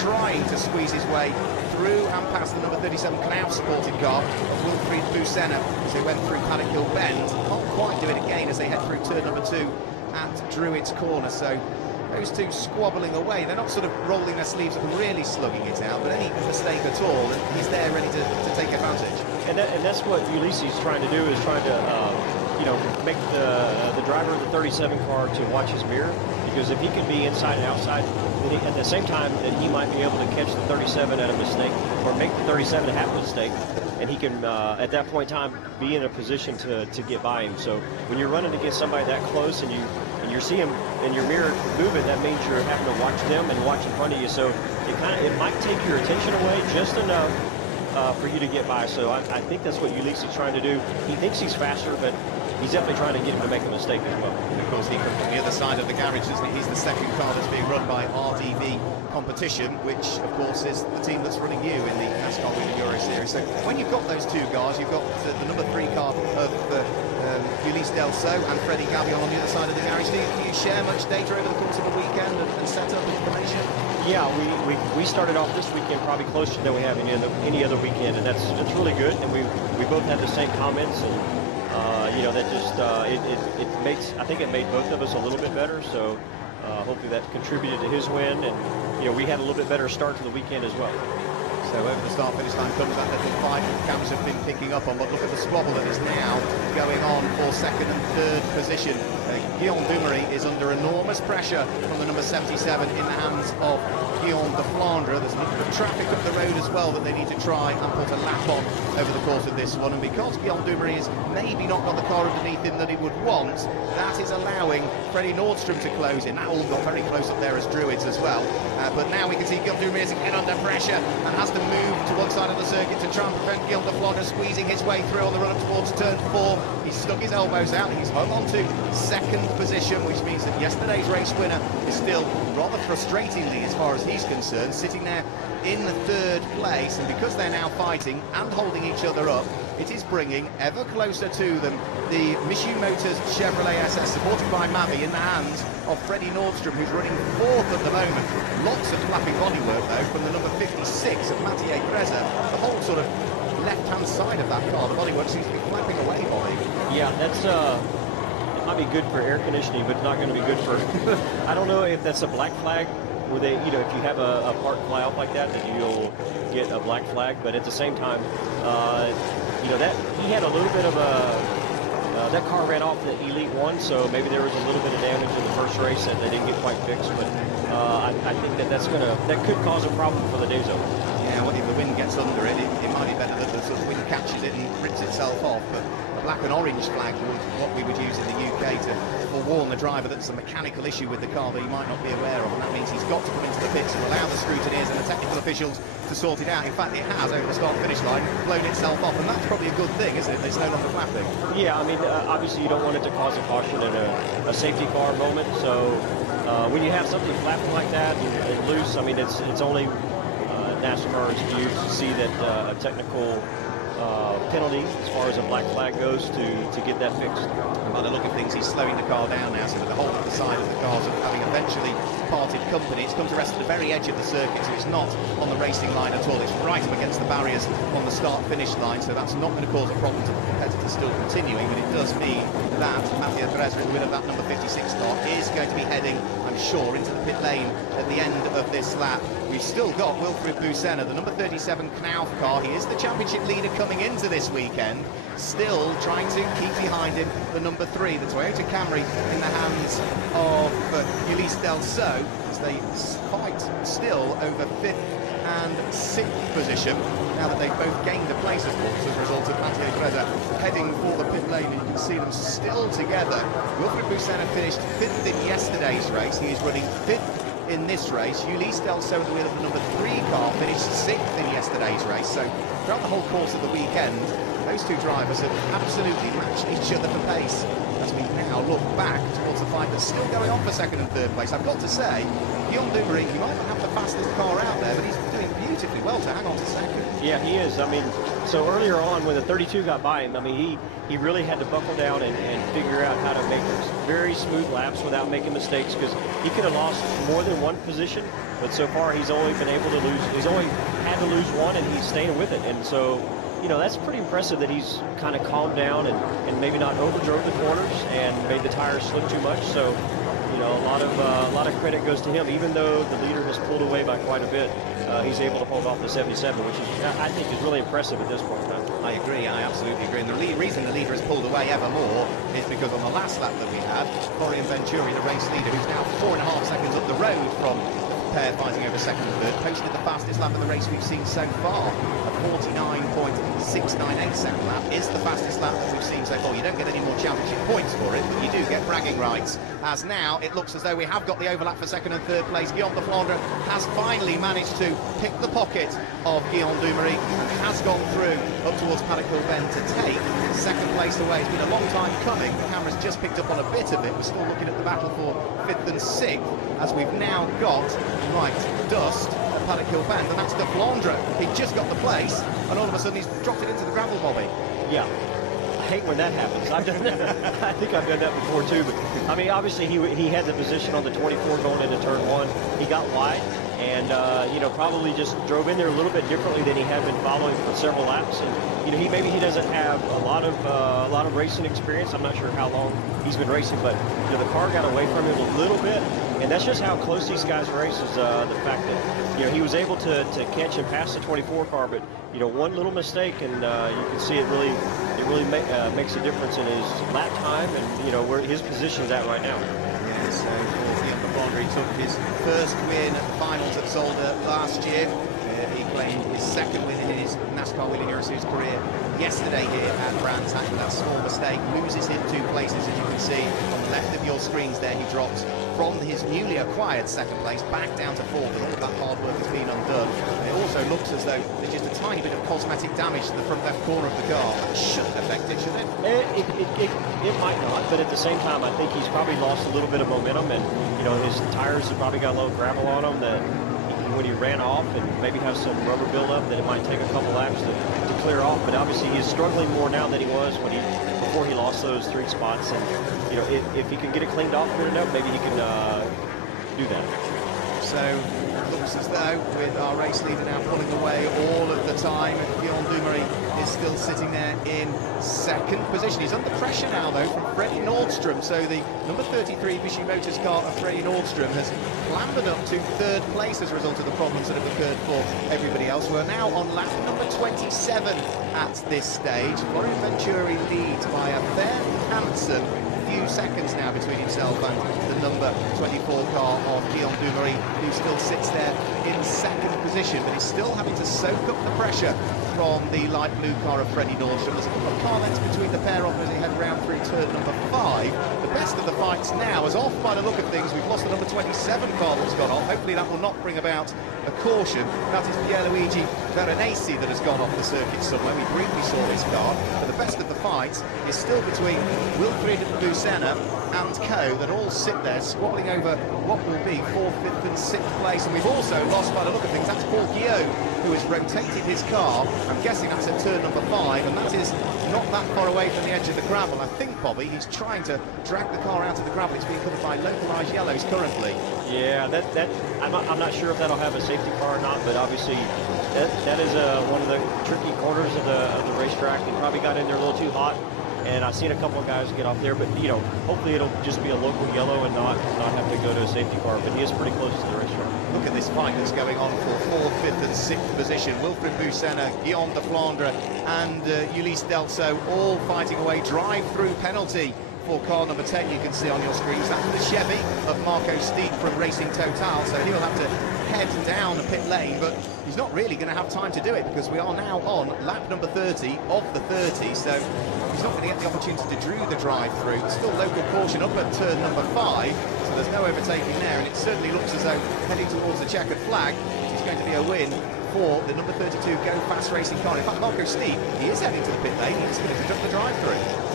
trying to squeeze his way through and past the number 37 Knauf supported car of Wilfried Busenna as they went through Paddock Hill Bend. Can't quite do it again as they head through turn number 2 at Druids Corner. So those two squabbling away. They're not sort of rolling their sleeves up and really slugging it out, but any mistake at all, and he's there ready to take advantage. And that's what Ulysses is trying to do, is trying to make the driver of the 37 car to watch his mirror, because if he can be inside and outside, then at the same time that he might be able to catch the 37 at a mistake or make the 37 have a mistake, and he can at that point in time be in a position to get by him. So when you're running against somebody that close and you see him in your mirror moving, that means you're having to watch them and watch in front of you. So it might take your attention away just enough for you to get by. So I think that's what Ulysses is trying to do. He thinks he's faster, but he's definitely trying to get him to make a mistake as well. And of course, he comes from the other side of the garage, doesn't he? He's the second car that's being run by RDV Competition, which, of course, is the team that's running you in the NASCAR Whelen Euro Series. So when you've got those two cars, you've got the number 3 car of Ulysses Delso and Freddie Gavion on the other side of the garage. Do you share much data over the course of the weekend and set up information? Yeah, we started off this weekend probably closer than we have any other weekend, and that's really good. And we both had the same comments, and that just it makes, I think it made both of us a little bit better. So hopefully that contributed to his win, and we had a little bit better start to the weekend as well. So over the start-finish line comes that little fight that cameras have been picking up on, but look at the squabble that is now going on for 2nd and 3rd position. Guillaume Dumory is under enormous pressure from the number 77 in the hands of Guillaume de Flandre. There's a little bit of traffic up the road as well that they need to try and put a lap on over the course of this one, and because Guillaume Dumory has maybe not got the car underneath him that he would want, that is allowing Freddie Nordstrom to close in. That all got very close up there as Druids as well, but now we can see Guillaume Dumory is again under pressure and has to move to one side of the circuit to try and prevent Guillaume de Flandre squeezing his way through on the run up towards turn 4. He's stuck his elbows out, he's hung on to 2nd position, which means that yesterday's race winner is still rather frustratingly, as far as he's concerned, sitting there in the 3rd place. And because they're now fighting and holding each other up, it is bringing ever closer to them the Michoud Motors Chevrolet SS, supported by Mavi, in the hands of Freddie Nordstrom, who's running 4th at the moment. Lots of flapping bodywork though from the number 56 of Mathieu Greza. The whole sort of left-hand side of that car, the bodywork seems to be flapping away, Bobby. Yeah, that's it might be good for air conditioning, but not going to be good for I don't know if that's a black flag, where they, if you have a part fly off like that you'll get a black flag. But at the same time, that he had a little bit of that car ran off the Elite 1, so maybe there was a little bit of damage in the first race that they didn't get quite fixed. But I think that could cause a problem for the days over. Yeah, well, if the wind gets under it, it might be better that the sort of wind catches it and rips itself off. But a black and orange flag was what we would use in the UK to forewarn the driver that there's a mechanical issue with the car that he might not be aware of, and that means he's got to come into the pits and allow the scrutineers and the technical officials to sort it out. In fact, it has, over the start-finish line, blown itself off, and that's probably a good thing, isn't it? It's no longer flapping. Yeah, I mean, obviously you don't want it to cause a caution in a safety car moment, so when you have something flapping like that and loose, I mean, it's only NASCAR's view to see that a technical penalty as far as a black flag goes to get that fixed. And by the look of things, he's slowing the car down now, so that the whole other side of the cars are having eventually parted company. It's come to rest at the very edge of the circuit, so it's not on the racing line at all. It's right up against the barriers on the start-finish line, so that's not going to cause a problem to the competitors still continuing, but it does mean that Mathieu Perez, the winner of that number 56 car, is going to be heading, I'm I'm sure, into the pit lane at the end of this lap. We've still got Wilfried Busenna, the number 37 Knauf car. He is the championship leader coming into this weekend, still trying to keep behind him the number 3, the Toyota Camry, in the hands of Ulysse Delceau, as they fight still over 5th and 6th position, now that they've both gained a place, of course, as a result of Mathieu Freda heading for the pit lane, and you can see them still together. Wilfried Busenna finished 5th in yesterday's race. He is running 5th in this race. Ulysse Delceau at the wheel of the number 3 car finished 6th in yesterday's race. So throughout the whole course of the weekend, those two drivers have absolutely matched each other for pace. As we now look back towards the fight that's still going on for 2nd and 3rd place, I've got to say, Guillaume Dumouriez, he might not have the fastest car out there, but he's doing beautifully well to hang on to 2nd. Yeah, he is. I mean, so earlier on when the 32 got by him, I mean, he really had to buckle down and figure out how to make very smooth laps without making mistakes, because he could have lost more than one position, but so far he's only been able to lose, he's only had to lose one, and he's staying with it. And so, you know, that's pretty impressive that he's kind of calmed down and maybe not overdrove the corners and made the tires slip too much. So, you know, a lot of credit goes to him. Even though the leader has pulled away by quite a bit, he's able to hold off the 77, which is, I think, is really impressive at this point in time. I agree, I absolutely agree. And the reason the leader has pulled away ever more is because on the last lap that we had, Florian Venturi, the race leader, who's now 4.5 seconds up the road from pair fighting over 2nd and 3rd, posted the fastest lap of the race we've seen so far. A 49.698 second lap is the fastest lap that we've seen so far. You don't get any more championship points for it, but you do get bragging rights. As now, it looks as though we have got the overlap for 2nd and 3rd place. Guillaume de Flandre has finally managed to pick the pocket of Guillaume Dumouriez and has gone through up towards Paddock Hill Bend to take 2nd place away. It's been a long time coming. The camera's just picked up on a bit of it. We're still looking at the battle for 5th and 6th, as we've now got dust at Paddock Hill Bend, and that's de Flandre. He just got the place, and all of a sudden he's dropped it into the gravel, Bobby. Yeah, I hate when that happens. I've done that. I think I've done that before too. But I mean, obviously he had the position on the 24 going into turn 1. He got wide, and you know, probably just drove in there a little bit differently than he had been following for several laps. And you know, he doesn't have a lot of racing experience. I'm not sure how long he's been racing, but you know, the car got away from him a little bit. And that's just how close these guys race, is the fact that, you know, he was able to catch and pass the 24 car, but, you know, one little mistake, and you can see it really makes a difference in his lap time and, you know, where his position's at right now. Yeah, so Guillaume de Flandre, he took his first win at the finals at Zolder last year. He claimed his 2nd win in his NASCAR Whelen Euro Series career yesterday here at Brands Hatch, with that small mistake loses him 2 places. As you can see on the left of your screens there, he drops from his newly acquired 2nd place back down to 4th, and all of that hard work has been undone. And it also looks as though there's just a tiny bit of cosmetic damage to the front left corner of the car. That shouldn't affect it, should it? It might not, but at the same time, I think he's probably lost a little bit of momentum, and you know, his tires have probably got a little gravel on them that when he ran off, and maybe have some rubber buildup that it might take a couple laps to clear off. But obviously he's struggling more now than he was before he lost those 3 spots. And you know, if he can get it cleaned off good enough, maybe he can do that. So it looks as though, with our race leader now pulling away all of the time, Guillaume Dumouriez is still sitting there in 2nd position. He's under pressure now, though, from Freddie Nordstrom. So the number 33 Vichy Motors car of Freddie Nordstrom has clambered up to 3rd place as a result of the problems that have occurred for everybody else. We're now on lap number 27 at this stage. Florian Venturi leads by a fair handsome few seconds now between himself and the number 24 car of Guillaume Dumouriez, who still sits there in 2nd position, but he's still having to soak up the pressure from the light blue car of Freddie Nordstrom. There's a couple of car lengths between the pair of them as they head round through turn number 5. The best of the fights now is off by the look of things. We've lost the number 27 car that's gone off. Hopefully that will not bring about a caution. That is Pierluigi Veronesi that has gone off the circuit somewhere. We briefly saw his car, but the best of the fights is still between Wilfried Busenna and co, that all sit there squabbling over what will be 4th, 5th and 6th place. And we've also lost, by the look of things, that's Paul Guillaume, who has rotated his car. I'm guessing that's at turn number 5, and that is not that far away from the edge of the gravel. I think, Bobby, he's trying to drag the car out of the gravel. It's being covered by localised yellows currently. Yeah, I'm not sure if that'll have a safety car or not, but obviously that is one of the tricky corners of the racetrack. He probably got in there a little too hot. And I've seen a couple of guys get off there, but hopefully it'll just be a local yellow and not have to go to a safety car. But he is pretty close to the racetrack. Look at this fight that's going on for 4th, 5th and 6th position. Wilfried Busenna, Guillaume de Flandre and Ulysse Delso all fighting away. Drive-through penalty for car number 10, you can see on your screens. That's the Chevy of Marco Steep from Racing Total, so he'll have to head down the pit lane, but he's not really going to have time to do it because we are now on lap number 30 of the 30, so he's not going to get the opportunity to do the drive-through. Still local caution up at turn number 5, so there's no overtaking there, and it certainly looks as though heading towards the checkered flag, which is going to be a win for the number 32 Go Fast Racing car. In fact, Marco Steep, he is heading to the pit lane, he's going to conduct the drive-through.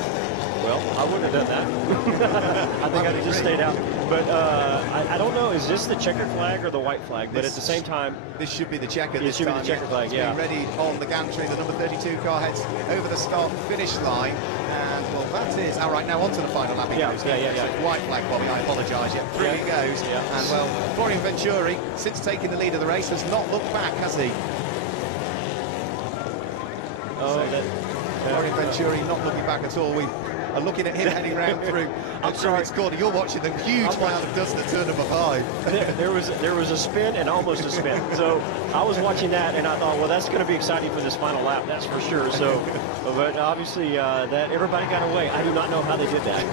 Well, I wouldn't have done that. I think I'd have just stayed out. But I don't know, is this the checkered flag or the white flag? But at the same time... This should be the checkered. It should be the checkered flag, yeah. Ready on the gantry. The number 32 car heads over the start-finish line. And, well, that is... All right, now on to the final lap. Yeah. So white flag, Bobby, I apologise. Yeah, through he goes. Yeah. And, well, Florian Venturi, since taking the lead of the race, has not looked back, has he? Florian Venturi not looking back at all. We are looking at him heading round through. I'm sorry. Corner. You're watching the huge cloud of dust at turn number 5. There was a spin and almost a spin. So I was watching that and I thought, well, that's going to be exciting for this final lap, that's for sure. So, but obviously that everybody got away. I do not know how they did that.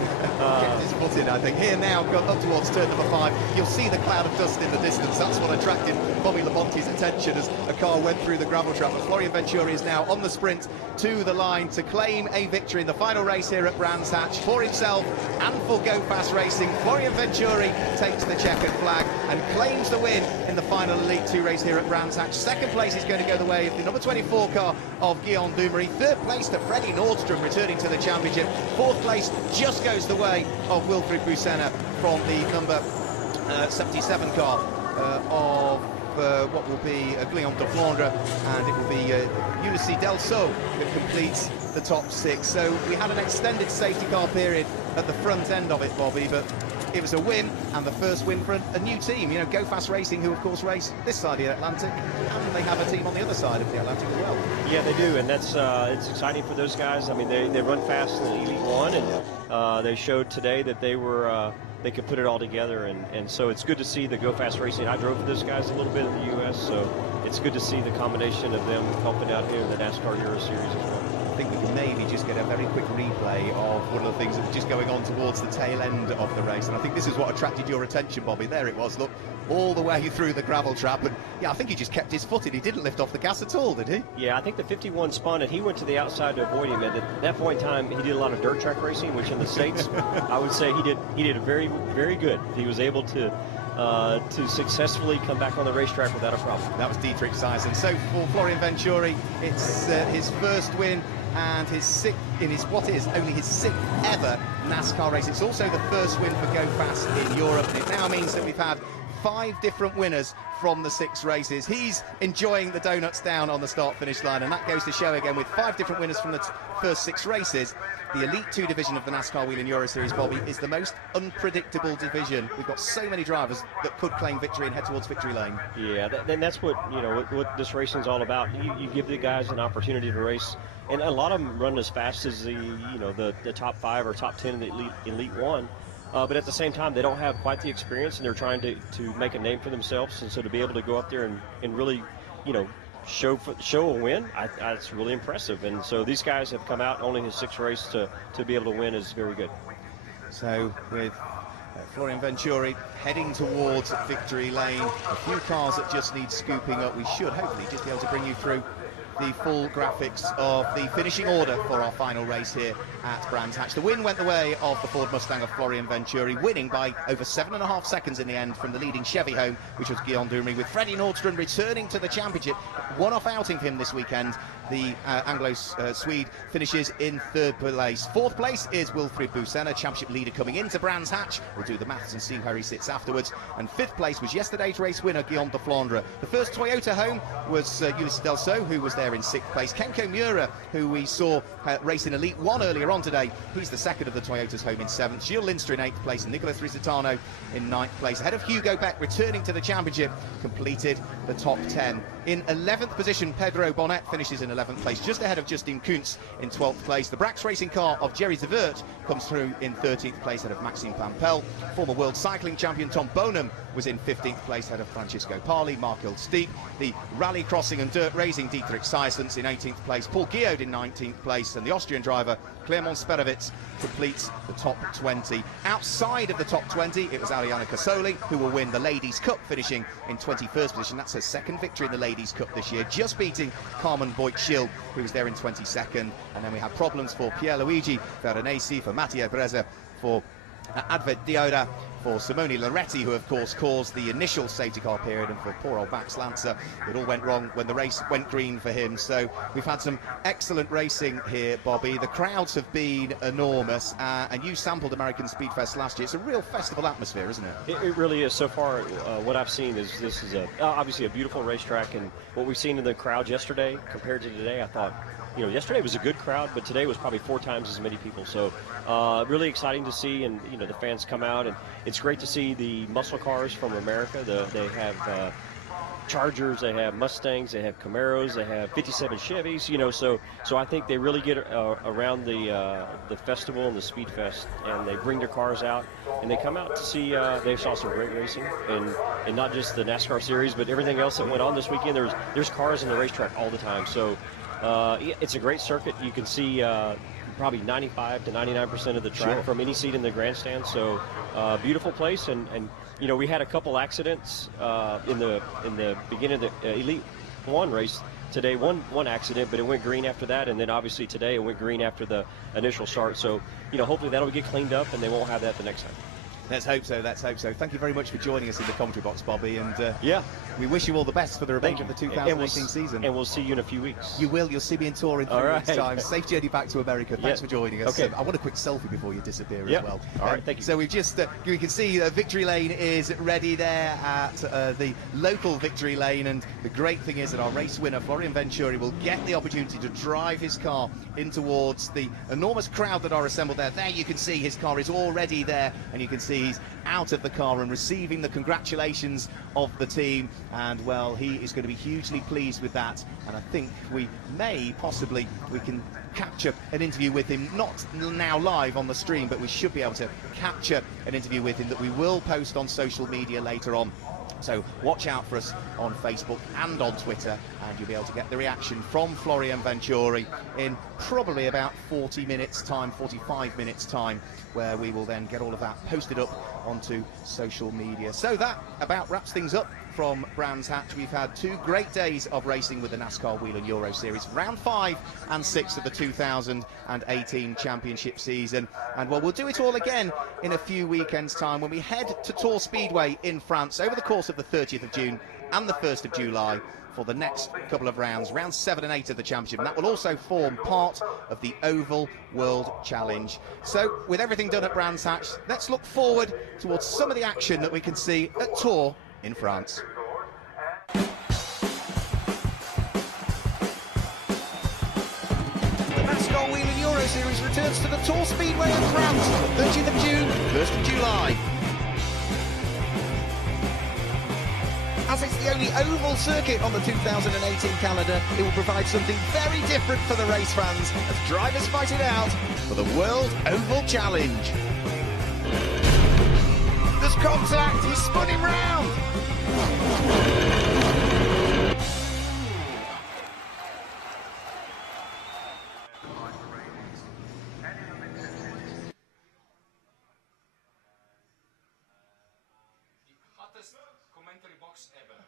Kept his foot in, I think. Here now, got up towards turn number 5. You'll see the cloud of dust in the distance. That's what attracted Bobby Labonte's attention as a car went through the gravel trap. But Florian Venturi is now on the sprint to the line to claim a victory in the final race here at Brands Hatch for himself and for Go Fast Racing. Florian Venturi takes the checkered flag and claims the win in the final Elite 2 race here at Brands Hatch. Second place is going to go the way of the number 24 car of Guillaume Dumery. Third place to Freddie Nordstrom returning to the championship. Fourth place just goes the way of Wilfried Busenna from the number 77 car of what will be Guillaume de Flandre, and it will be Ulysse Delso that completes the top 6. So we had an extended safety car period at the front end of it, Bobby, but it was a win, and the first win for a new team. You know, Go Fast Racing, who of course race this side of the Atlantic, and they have a team on the other side of the Atlantic as well. Yeah, they do, and that's it's exciting for those guys. I mean, they run fast in the Elite 1, and they showed today that they were they could put it all together, and so it's good to see the Go Fast Racing. I drove for those guys a little bit in the U.S., so it's good to see the combination of them helping out here in the NASCAR Euro Series as well. I think we can maybe just get a very quick replay of one of the things that was just going on towards the tail end of the race, and I think this is what attracted your attention, Bobby. There it was, look, all the way through the gravel trap, and yeah, I think he just kept his foot in. He didn't lift off the gas at all, did he? Yeah, I think the 51 spun, and he went to the outside to avoid him. At that point in time, he did a lot of dirt track racing, which in the States, I would say he did a very, very good. He was able to successfully come back on the racetrack without a problem. That was Dietrich Seisen. So for Florian Venturi, it's his first win and his sixth in his only his 6th ever NASCAR race. It's also the first win for Go Fast in Europe, and it now means that we've had 5 different winners from the 6 races. He's enjoying the donuts down on the start-finish line, and that goes to show again with 5 different winners from the first 6 races. The Elite 2 division of the NASCAR Whelen Euro Series, Bobby, is the most unpredictable division. We've got so many drivers that could claim victory and head towards victory lane. Yeah, then that's what what this racing's all about. You give the guys an opportunity to race, and a lot of them run as fast as the top 5 or top 10 in the Elite 1. But at the same time, they don't have quite the experience, and they're trying to make a name for themselves. And so to be able to go up there and really, show a win, it's really impressive. And so these guys have come out only his 6th race to be able to win is very good. So with Florian Venturi heading towards victory lane, a few cars that just need scooping up. We should hopefully just be able to bring you through the full graphics of the finishing order for our final race here at Brands Hatch. The win went the way of the Ford Mustang of Florian Venturi, winning by over 7.5 seconds in the end from the leading Chevy home, which was Guillaume Dumery, with Freddie Nordstrom returning to the championship. One-off outing for him this weekend. The Anglo-Swede finishes in 3rd place. 4th place is Wilfried Busenna, championship leader coming into Brands Hatch. We'll do the maths and see where he sits afterwards. And 5th place was yesterday's race winner, Guillaume de Flandre. The first Toyota home was Ulysse Delso, who was there in 6th place. Kenko Miura, who we saw race in Elite 1 earlier on today, he's the 2nd of the Toyotas home in 7th. Gilles Lindster in 8th place, and Nicolas Risitano in 9th place. Ahead of Hugo Beck, returning to the championship, completed the top 10. In 11th position, Pedro Bonet finishes in 11th place, just ahead of Justin Kuntz in 12th place. The Brax racing car of Jerry Zavert comes through in 13th place ahead of Maxime Pampel. Former world cycling champion Tom Bonham was in 15th place ahead of Francisco Parli. Mark Ilsteep. The rally crossing and dirt racing Dietrich Seissens in 18th place. Paul Guillaume in 19th place, and the Austrian driver Clermont Sperovitz completes the top 20. Outside of the top 20, it was Ariana Casoli who will win the Ladies' Cup, finishing in 21st position. That's her second victory in the Ladies' Cup this year, just beating Carmen Boitschil, who was there in 22nd. And then we have problems for Pierluigi Veronesi, for Mattia Breza, for Adved Dioda, for Simone Loretti, who of course caused the initial safety car period, and for poor old Max Lancer, it all went wrong when the race went green for him. So we've had some excellent racing here, Bobby. The crowds have been enormous, and you sampled American Speedfest last year. It's a real festival atmosphere, isn't it? It really is. So far, what I've seen is this is obviously a beautiful racetrack, and what we've seen in the crowd yesterday compared to today, I thought, yesterday was a good crowd, but today was probably 4 times as many people. So really exciting to see, and the fans come out, and it's great to see the muscle cars from America. They have Chargers, they have Mustangs, they have Camaros, they have 57 Chevys. So I think they really get around the festival and the Speed Fest, and they bring their cars out, and they come out to see. They saw some great racing, and not just the NASCAR series, but everything else that went on this weekend. There's cars in the racetrack all the time. So it's a great circuit. You can see probably 95 to 99% of the track from any seat in the grandstand. So beautiful place, and we had a couple accidents in the beginning of the Elite One race today. One accident, but it went green after that, and then obviously today it went green after the initial start. So hopefully that'll get cleaned up, and they won't have that the next time. Let's hope so, let's hope so. Thank you very much for joining us in the commentary box, Bobby, and we wish you all the best for the remainder of the 2018 season. And we'll see you in a few weeks. You will, you'll see me in tour in 3 weeks' time. Safe journey back to America. Thanks for joining us. Okay. I want a quick selfie before you disappear as well. All right, thank you. So we've just, you can see Victory Lane is ready there at the local Victory Lane, and the great thing is that our race winner, Florian Venturi, will get the opportunity to drive his car in towards the enormous crowd that are assembled there. There you can see his car is already there, and you can see he's out of the car and receiving the congratulations of the team, and well, he is going to be hugely pleased with that. And I think we can capture an interview with him, not now live on the stream, but we should be able to capture an interview with him that we will post on social media later on. So watch out for us on Facebook and on Twitter, and you'll be able to get the reaction from Florian Venturi in probably about 40 minutes time, 45 minutes time, where we will then get all of that posted up onto social media. So that about wraps things up from Brands Hatch. We've had 2 great days of racing with the NASCAR Whelen Euro Series, round 5 and 6 of the 2018 championship season. And well, we'll do it all again in a few weekends' time when we head to Tour Speedway in France over the course of the 30th of June and the 1st of July for the next couple of rounds, rounds 7 and 8 of the championship. And that will also form part of the Oval World Challenge. So with everything done at Brands Hatch, let's look forward towards some of the action that we can see at Tour in France. The NASCAR Whelen Euro Series returns to the Tour Speedway in France, 30th of June, 1st of July. As it's the only oval circuit on the 2018 calendar, it will provide something very different for the race fans as drivers fight it out for the World Oval Challenge. There's contact, he's spun him round. Hottest commentary box ever.